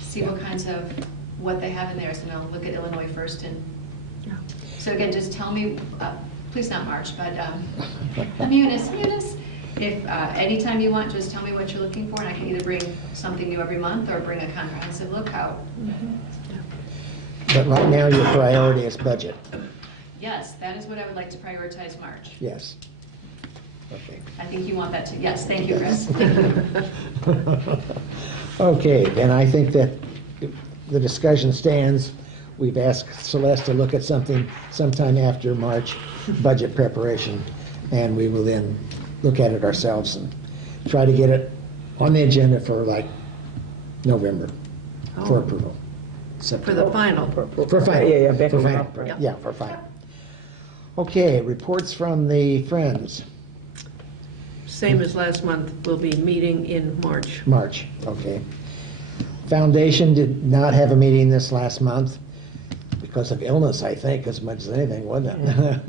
see what they have in theirs, and I'll look at Illinois first. So again, just tell me, please not March, but Munis, if anytime you want, just tell me what you're looking for, and I can either bring something new every month or bring a comprehensive look out. But right now, your priority is budget. Yes, that is what I would like to prioritize March. Yes. Okay. I think you want that too. Yes, thank you, Chris. Okay, then I think that the discussion stands. We've asked Celeste to look at something sometime after March budget preparation, and we will then look at it ourselves and try to get it on the agenda for like November for approval. For the final. For final. Yeah, back For in final. April. Yeah, for final. Okay, reports from the Friends. Same as last month, we'll be meeting in March. March, okay. Foundation did not have a meeting this last month because of illness, I think, as much as anything, wasn't it?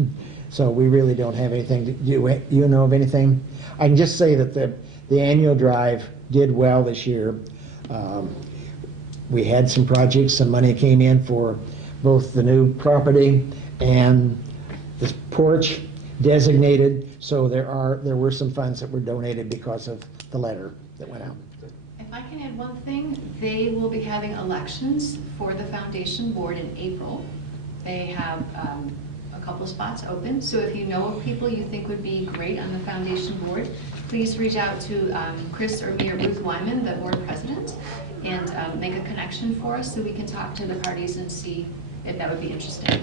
So we really don't have anything. Do you know of anything? I can just say that the annual drive did well this year. We had some projects, some money came in for both the new property and the porch designated, so there were some funds that were donated because of the letter that went out. If I can add one thing, they will be having elections for the foundation board in April. They have a couple spots open, so if you know of people you think would be great on the foundation board, please reach out to Chris or me or Ruth Wyman, the board president, and make a connection for us so we can talk to the parties and see if that would be interesting.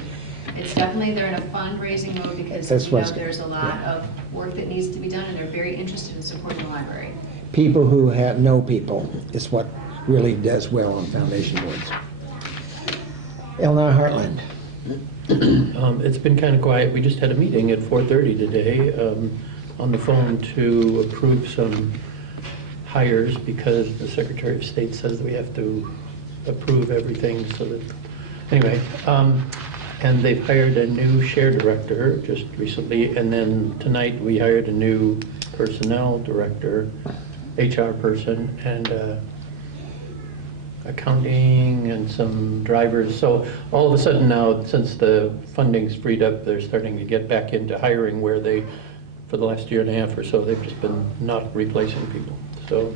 It's definitely, they're in a fundraising mode because That's we know what's- there's a lot of work that needs to be done, and they're very interested in supporting the library. People who know people is what really does well on foundation boards. Illinois Heartland. It's been kind of quiet. We just had a meeting at 4:30 today on the phone to approve some hires because the Secretary of State says that we have to approve everything so that, anyway. And they've hired a new share director just recently, and then tonight we hired a new personnel director, HR person, and accounting and some drivers. So all of a sudden now, since the funding's freed up, they're starting to get back into hiring where they, for the last year and a half or so, they've just been not replacing people. So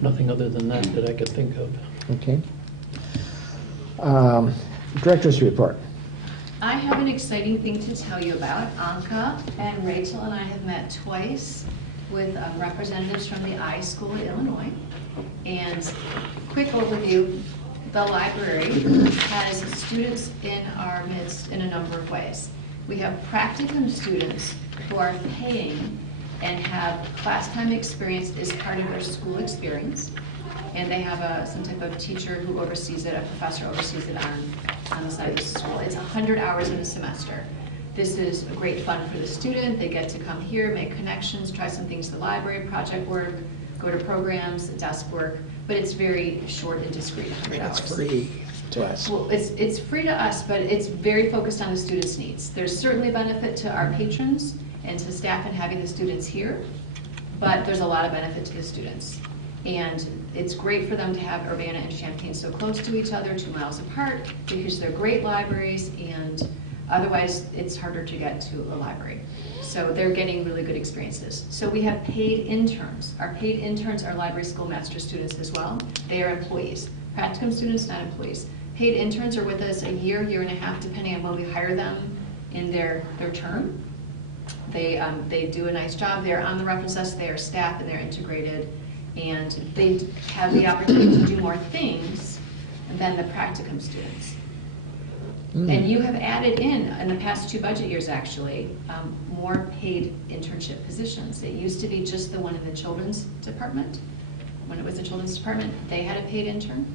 nothing other than that I could think of. Okay. Director's report. I have an exciting thing to tell you about. Anka and Rachel and I have met twice with representatives from the iSchool in Illinois. And quick overview, the library has students in our midst in a number of ways. We have practicum students who are paying and have class time experience as part of their school experience. And they have some type of teacher who oversees it, a professor oversees it on the side of the school. It's 100 hours in a semester. This is great fun for the student. They get to come here, make connections, try some things at the library, project work, go to programs, desk work, but it's very short and discrete, 100 And hours. it's free to us. Well, it's free to us, but it's very focused on the students' needs. There's certainly a benefit to our patrons and to staff in having the students here, but there's a lot of benefit to the students. And it's great for them to have Urbana and Champaign so close to each other, 2 miles apart, because they're great libraries, and otherwise it's harder to get to a library. So they're getting really good experiences. So we have paid interns. Our paid interns are library school master students as well. They are employees. Practicum students, not employees. Paid interns are with us a year, year and a half, depending on when we hire them in their term. They do a nice job. They're on the reference desk, they are staff, and they're integrated. And they have the opportunity to do more things than the practicum students. And you have added in the past 2 budget years actually, more paid internship positions. It used to be just the one in the children's department. When it was the children's department, they had a paid intern.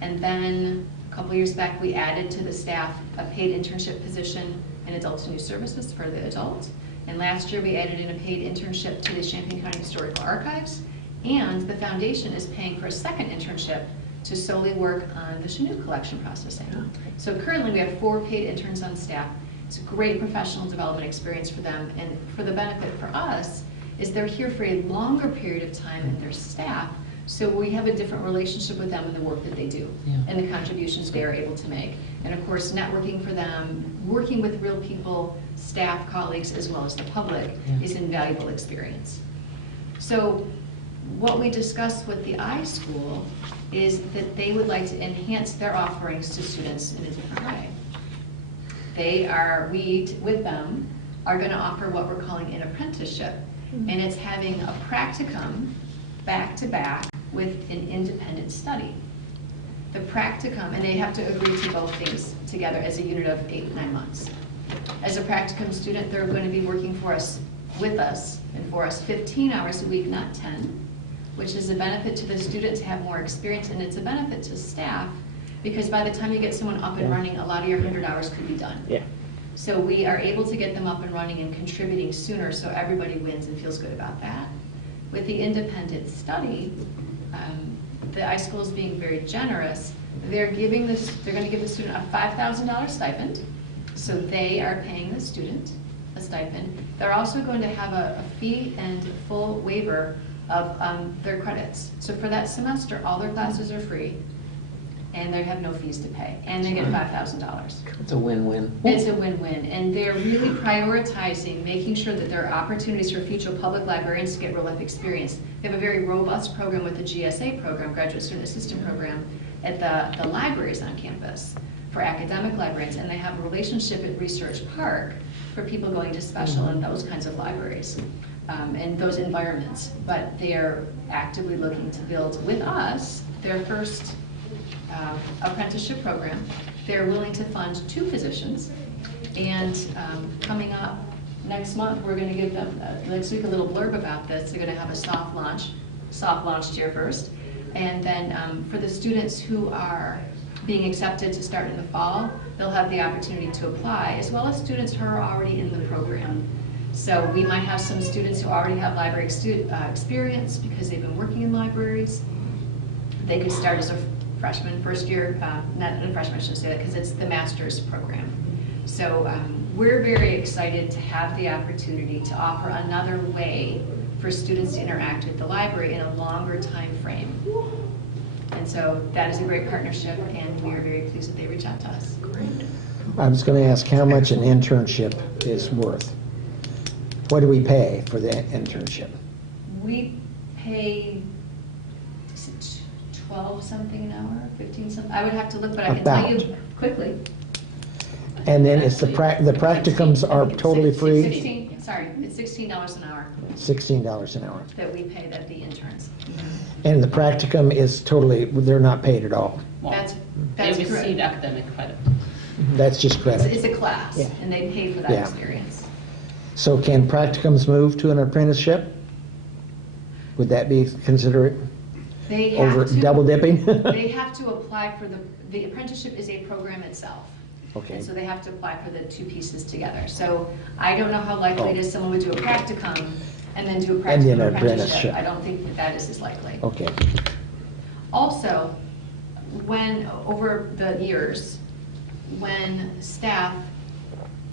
And then a couple years back, we added to the staff a paid internship position in adult and youth services for the adult. And last year, we added in a paid internship to the Champaign County Historical Archives. And the foundation is paying for a second internship to solely work on the Chinook collection processing. So currently we have 4 paid interns on staff. It's a great professional development experience for them, and for the benefit for us is they're here for a longer period of time than their staff, so we have a different relationship with them and the work that they do and the contributions they are able to make. And of course, networking for them, working with real people, staff, colleagues, as well as the public is an invaluable experience. So what we discussed with the iSchool is that they would like to enhance their offerings to students in a different way. We, with them, are going to offer what we're calling an apprenticeship, and it's having a practicum back-to-back with an independent study. The practicum, and they have to agree to both things together as a unit of 8-9 months. As a practicum student, they're going to be working with us, and for us 15 hours a week, not 10, which is a benefit to the student to have more experience, and it's a benefit to staff, because by the time you get someone up and running, a lot of your 100 hours could be done. Yeah. So we are able to get them up and running and contributing sooner, so everybody wins and feels good about that. With the independent study, the iSchool is being very generous. They're going to give the student a $5,000 stipend, so they are paying the student a stipend. They're also going to have a fee and full waiver of their credits. So for that semester, all their classes are free, and they have no fees to pay, and they get $5,000. It's a win-win. It's a win-win, and they're really prioritizing making sure that there are opportunities for future public librarians to get real-life experience. They have a very robust program with the GSA program, Graduate Student Assistant Program, at the libraries on campus for academic librarians, and they have a relationship at Research Park for people going to special and those kinds of libraries. And those environments, but they're actively looking to build with us their first apprenticeship program. They're willing to fund 2 positions, and coming up next month, we're going to give them, next week, a little blurb about this. They're going to have a soft launch year first, and then for the students who are being accepted to start in the fall, they'll have the opportunity to apply, as well as students who are already in the program. So we might have some students who already have library experience because they've been working in libraries. They could start as a freshman, first year, not a freshman, I shouldn't say that, because it's the master's program. So we're very excited to have the opportunity to offer another way for students to interact with the library in a longer time frame. And so that is a great partnership, and we are very pleased that they reach out to us. Great. I was going to ask how much an internship is worth. What do we pay for the internship? We pay 12 something an hour, 15 something. I would have to look, but I can tell you quickly. And then it's the practicums are totally free? It's $16 an hour $16 an hour. that we pay the interns. And the practicum is totally, they're not paid at all. Well, That's they receive correct. academic credit. That's just credit. It's a class, Yeah. and they pay for that Yeah. experience. So can practicums move to an apprenticeship? Would that be considerate They over have to. double dipping? They have to apply for the apprenticeship is a program itself. Okay. And so they have to apply for the two pieces together. So I don't know how likely it is someone would do a practicum and then do a And then practicum an apprenticeship. apprenticeship. I don't think that is as likely. Okay. Also, when, over the years, when staff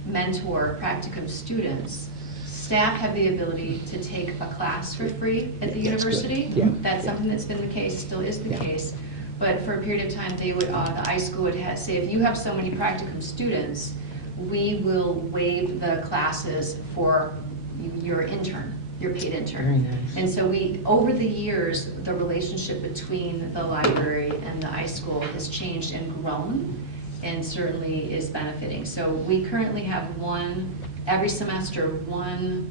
mentor practicum students, staff have the ability to take a class for free at the That's good. university. Yeah. That's something that's been the case, still is the Yeah. case. But for a period of time, they would, the iSchool would say, if you have so many practicum students, we will waive the classes for your intern, your paid intern. Very nice. And so we, over the years, the relationship between the library and the iSchool has changed and grown, and certainly is benefiting. So we currently have every semester, one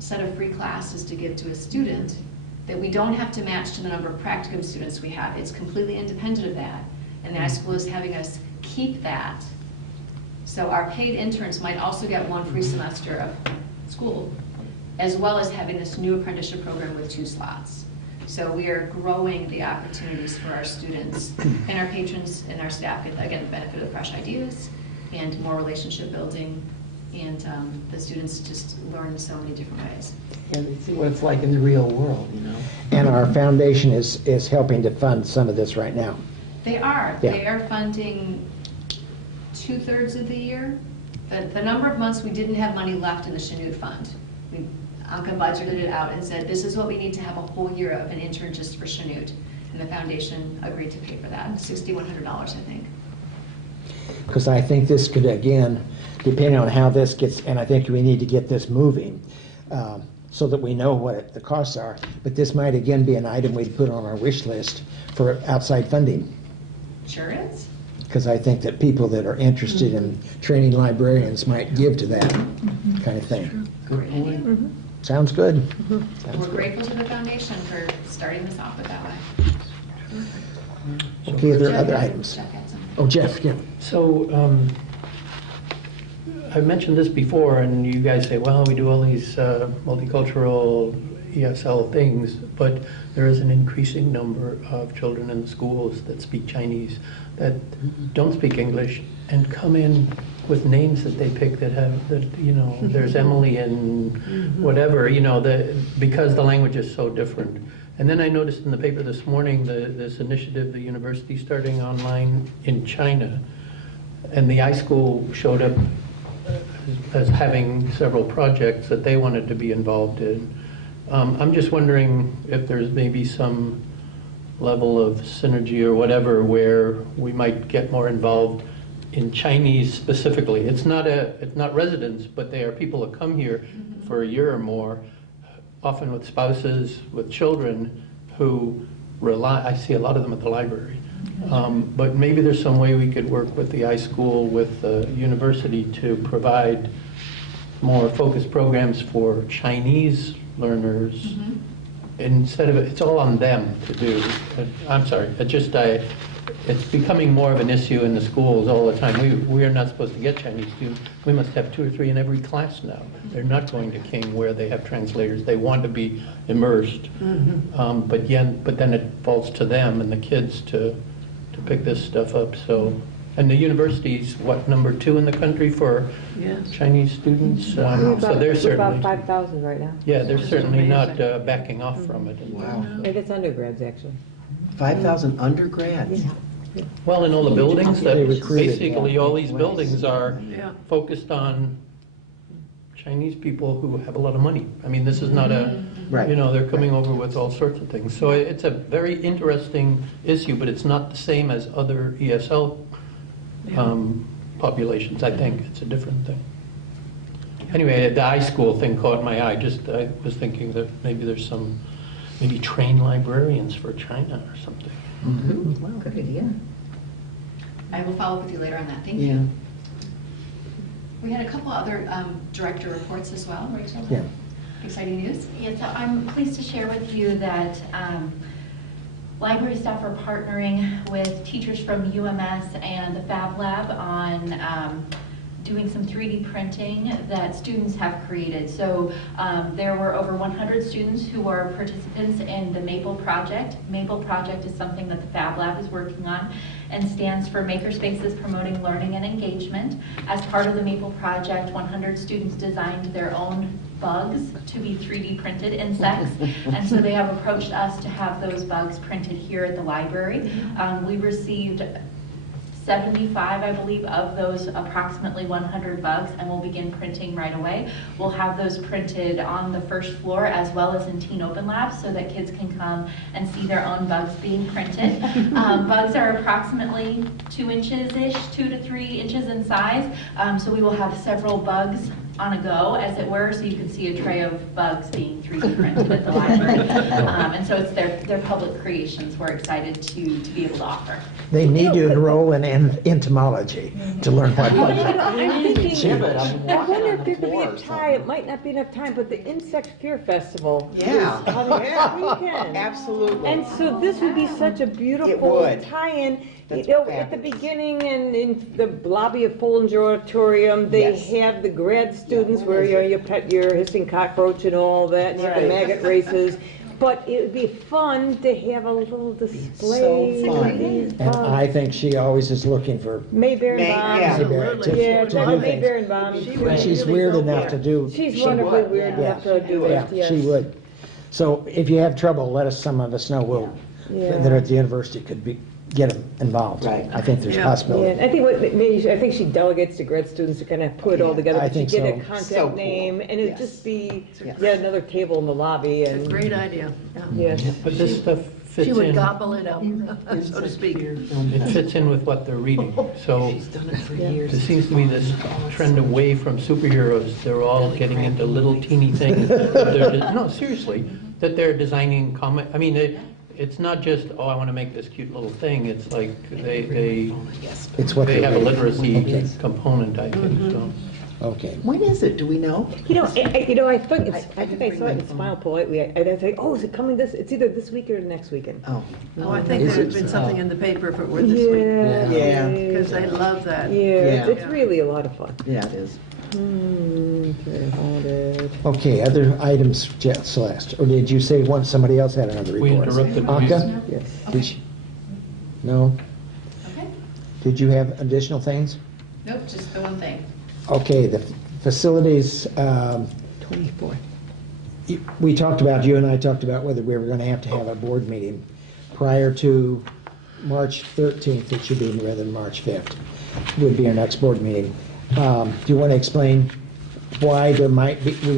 set of free classes to give to a student that we don't have to match to the number of practicum students we have. It's completely independent of that. And the iSchool is having us keep that. So our paid interns might also get one free semester of school, as well as having this new apprenticeship program with 2 slots. So we are growing the opportunities for our students, and our patrons and our staff get, again, the benefit of fresh ideas and more relationship building, and the students just learn in so many different ways. And they see what it's like in the real world, you know? And our foundation is helping to fund some of this right now. They are. Yeah. They are funding 2/3 of the year. The number of months we didn't have money left in the Chanute Fund. Anka budgeted it out and said, this is what we need to have a whole year of an intern just for Chanute. And the foundation agreed to pay for that, $6,100, I think. Because I think this could, again, depending on how this gets, and I think we need to get this moving so that we know what the costs are. But this might, again, be an item we'd put on our wish list for outside funding. Sure is. Because I think that people that are interested in training librarians might give to that kind of thing. Good point. Sounds good. We're grateful to the foundation for starting this off with that way. Okay, are there Jeff other had- items? Jeff had something. Oh, Jeff, yeah. So, I mentioned this before, and you guys say, well, we do all these multicultural ESL things, but there is an increasing number of children in the schools that speak Chinese, that don't speak English, and come in with names that they pick that have, there's Emily and whatever, because the language is so different. And then I noticed in the paper this morning, this initiative, the university starting online in China, and the iSchool showed up as having several projects that they wanted to be involved in. I'm just wondering if there's maybe some level of synergy or whatever where we might get more involved in Chinese specifically. It's not residents, but they are people that come here for a year or more, often with spouses, with children who rely, I see a lot of them at the library. But maybe there's some way we could work with the iSchool, with the university to provide more focused programs for Chinese learners. Instead of, it's all on them to do. I'm sorry, it's becoming more of an issue in the schools all the time. We are not supposed to get Chinese students. We must have 2 or 3 in every class now. They're not going to King where they have translators. They want to be immersed. But then it falls to them and the kids to pick this stuff up. So, and the university's, what, number 2 in the country for Chinese students? So they're About certainly, 5,000 right now. yeah, they're certainly not backing off from it. Wow. Maybe it's undergrads, actually. 5,000 undergrads? Well, in all the buildings, that They recruited, basically yeah. all these buildings are Yeah. focused on Chinese people who have a lot of money. I mean, this is not Right. they're coming over with all sorts of things. So it's a very interesting issue, but it's not the same as other ESL populations, I think. It's a different thing. Anyway, the iSchool thing caught my eye. I was thinking that maybe there's maybe train librarians for China or something. Good idea. I will follow up with you later on that. Thank Yeah. you. We had a couple other director reports as well, Rachel. Yeah. Exciting news. Yes, so I'm pleased to share with you that library staff are partnering with teachers from UMS and the Fab Lab on doing some 3D printing that students have created. So there were over 100 students who are participants in the MAPLE project. MAPLE project is something that the Fab Lab is working on and stands for Makerspaces Promoting Learning and Engagement. As part of the MAPLE project, 100 students designed their own bugs to be 3D printed insects, and so they have approached us to have those bugs printed here at the library. We received 75, I believe, of those approximately 100 bugs, and we'll begin printing right away. We'll have those printed on the first floor as well as in Teen Open Labs so that kids can come and see their own bugs being printed. Bugs are approximately 2 inches-ish, 2 to 3 inches in size, so we will have several bugs on a go, as it were, so you can see a tray of bugs being 3D printed at the library. And so it's their public creations we're excited to be able to offer. They need to enroll in entomology to learn what bugs are. I'm thinking, Exhibit, I walking wonder on if the there could be floor a or tie, it might not be enough time, but the Insect Fear Festival. Yeah. is on the Yeah. weekend. Absolutely. And so this would be such a beautiful would. tie-in. That's You know, at the fabulous. beginning and in the lobby of Follinger Auditorium, they Yes. have the grad students what where is you know, it? you pet your hissing cockroach and all that, and you have the Right. maggot races. But it would be fun to have a little display so fun. of these And I bugs. think she always is looking for Mayberry May- bombs. yeah. Mayberry to Yeah, to that's do Mayberry things. bombs. And she's weird enough to do. She's she wonderfully would, weird yeah. enough to do Yeah, it, yes. she would. So if you have trouble, let some of us know. We'll, Yeah. that are at the university could get them involved. Right. I think there's Yeah. Yeah, possibility. and I think I think she delegates to grad students to kind of put it all together. I But you think get a so. contact So cool. name, and it'd Yes. just be Yes. yet another table in the lobby, and Great idea. Yeah. yes. But this stuff fits She would in, gobble it up, so to speak. it fits in with what they're reading. So She's done it for Yeah. years. there seems to be this trend away from superheroes. They're all getting into little teeny things. No, seriously, that they're designing comic, I mean, it's not just, oh, I want to make this cute little thing. It's like they It's what they have a read. literacy Okay. component, I think, so. Okay. When is it? Do we know? I think I saw it in Smile Politely. I'd say, oh, is it coming this? It's either this week or next weekend. Oh. Oh, I think Is there's it? been something in the paper if it were this week, Yeah. because I love that. Yeah, it's Yeah. really a lot of fun. Yeah, it is. Okay, hold it. Okay, other items, Celeste, or did you say somebody else had another We report? interrupted Anka? Yes. Did she- No? Okay. Did you have additional things? Nope, just the one thing. Okay, the facilities, 24. we talked about, you and I talked about whether we were going to have a board meeting prior to March 13th. It should be rather than March 5th, would be our next board meeting. Do you want to explain why we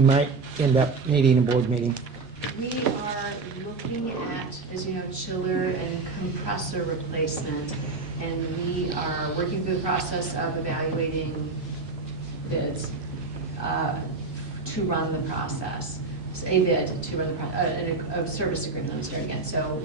might end up needing a board meeting? We are looking at, as you know, chiller and compressor replacement, and we are working through the process of evaluating bids to run the process. So a bid to run a service agreement, let me start again. So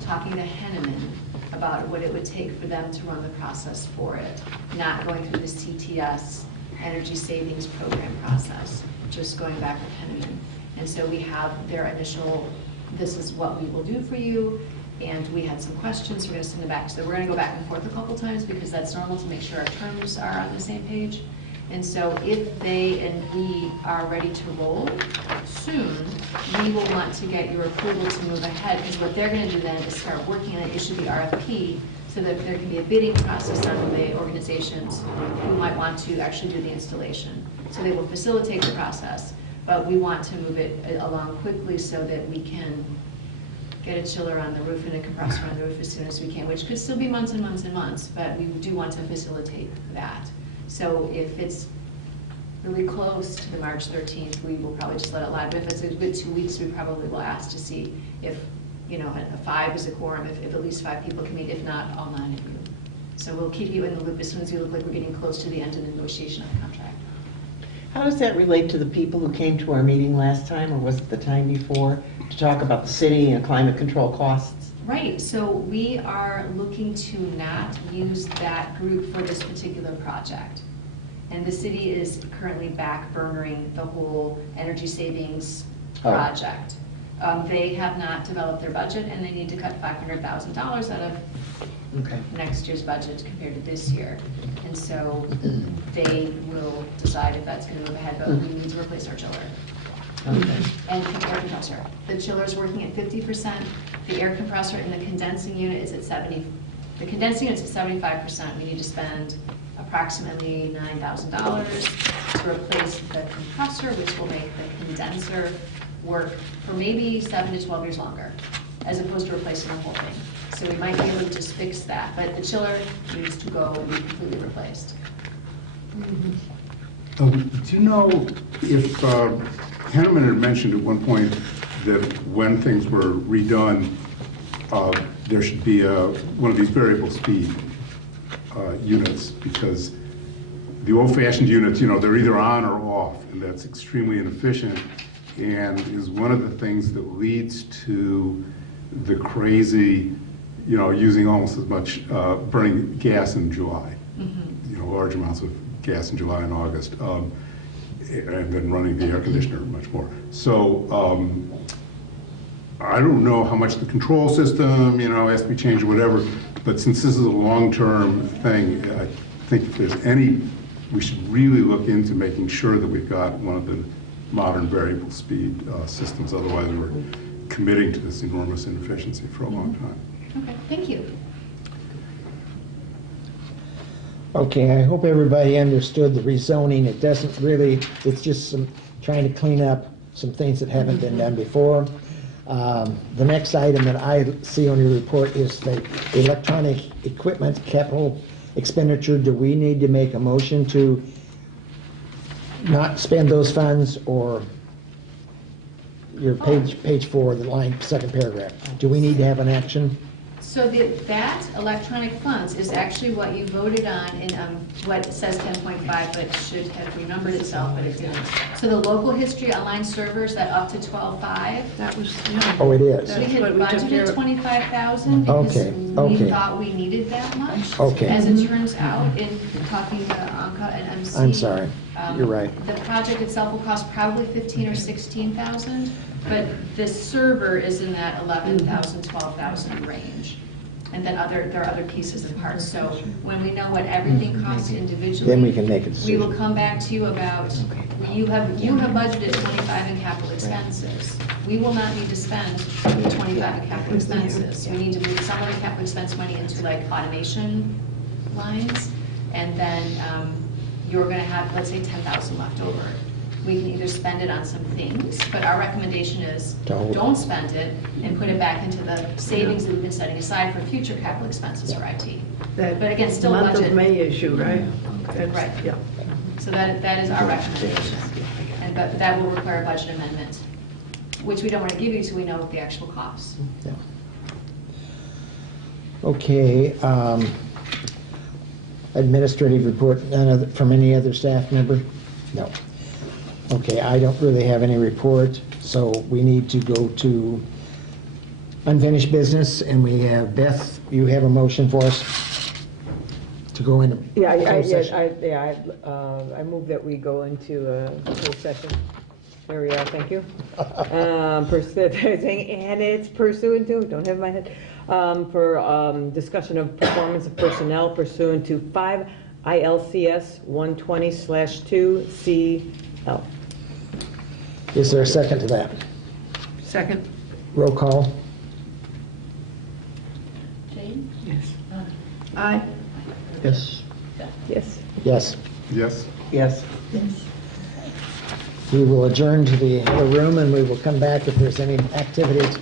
talking to Henneman about what it would take for them to run the process for it, not going through the CTS Energy Savings Program process, just going back with Henneman. And so we have their initial, this is what we will do for you, and we had some questions, we're gonna send it back. So we're gonna go back and forth a couple times because that's normal to make sure our terms are on the same page. And so if they and we are ready to roll soon, we will want to get your approval to move ahead, because what they're gonna do then is start working on it, issue the RFP, so that there can be a bidding process on the organizations who might want to actually do the installation. So they will facilitate the process, but we want to move it along quickly so that we can get a chiller on the roof and a compressor on the roof as soon as we can, which could still be months and months and months, but we do want to facilitate that. So if it's really close to the March 13th, we will probably just let it lie. But if it's a good 2 weeks, we probably will ask to see if, you know, a 5 is a quorum, if at least 5 people can meet, if not, all 9 of you. So we'll keep you in the loop as soon as we look like we're getting close to the end of the negotiation of the contract. How does that relate to the people who came to our meeting last time, or was it the time before, to talk about the city and climate control costs? Right, so we are looking to not use that group for this particular project. And the city is currently back burnering the whole energy savings project. They have not developed their budget, and they need to cut $500,000 out of Okay. next year's budget compared to this year. And so they will decide if that's going to move ahead, but we need to replace our chiller. Okay. And the air compressor. The chiller's working at 50%, the air compressor in the condensing unit is at 70. The condensing unit's at 75%. We need to spend approximately $9,000 to replace the compressor, which will make the condenser work for maybe 7 to 12 years longer, as opposed to replacing the whole thing. So we might be able to just fix that, but the chiller needs to go and be completely replaced. Do you know if, Hanneman had mentioned at one point that when things were redone, there should be one of these variable speed units, because the old-fashioned units, they're either on or off, and that's extremely inefficient, and is one of the things that leads to the crazy, using almost as much, burning gas in July, large amounts of gas in July and August, and then running the air conditioner much more. So I don't know how much the control system, has to be changed or whatever, but since this is a long-term thing, I think if there's any, we should really look into making sure that we've got one of the modern variable speed systems, otherwise we're committing to this enormous inefficiency for a long time. Okay, thank you. Okay, I hope everybody understood the rezoning. It doesn't really, it's just trying to clean up some things that haven't been done before. The next item that I see on your report is the electronic equipment capital expenditure. Do we need to make a motion to not spend those funds, or your page 4, the line, second paragraph? Do we need to have an action? So that electronic funds is actually what you voted on in what says 10.5, but should have renumbered itself, but it didn't. So the local history online servers, that up to 12.5. That was, Oh, it is? We had what we took care budgeted of. 25,000 because Okay, we okay. thought we needed that much. Okay. As it turns out, in talking to Anka and MC. I'm sorry. You're right. The project itself will cost probably 15 or 16,000, but the server is in that 11,000, 12,000 range. And then there are other pieces and parts. So when we know what everything costs individually, Then we can make a we decision. will come back to you about, you have budgeted 25 in capital expenses. We will not need to spend the 25 in capital expenses. We need to move some of the capital expense money into like automation lines, and then you're gonna have, let's say, 10,000 left over. We can either spend it on some things, but our recommendation is don't spend it and put it back into the savings that we've been setting aside for future capital expenses for IT. But again, still Month budget. of May issue, right? Right. Yeah. So that is our recommendation. But that will require a budget amendment, which we don't want to give you till we know the actual costs. Yeah. Okay, administrative report, none from any other staff member? No. Okay, I don't really have any report, so we need to go to unfinished business, and we have, Beth, you have a motion for us to go into closed session? I move that we go into a closed session. There we are, thank you. And it's pursuant to, don't have my head, for discussion of performance of personnel pursuant to 5 ILCS 120/2 CL. Is there a second to that? Second. Roll call? Jane? Yes. Aye. Yes. Yes. Yes. Yes? Yes. We will adjourn to the room, and we will come back if there's any activities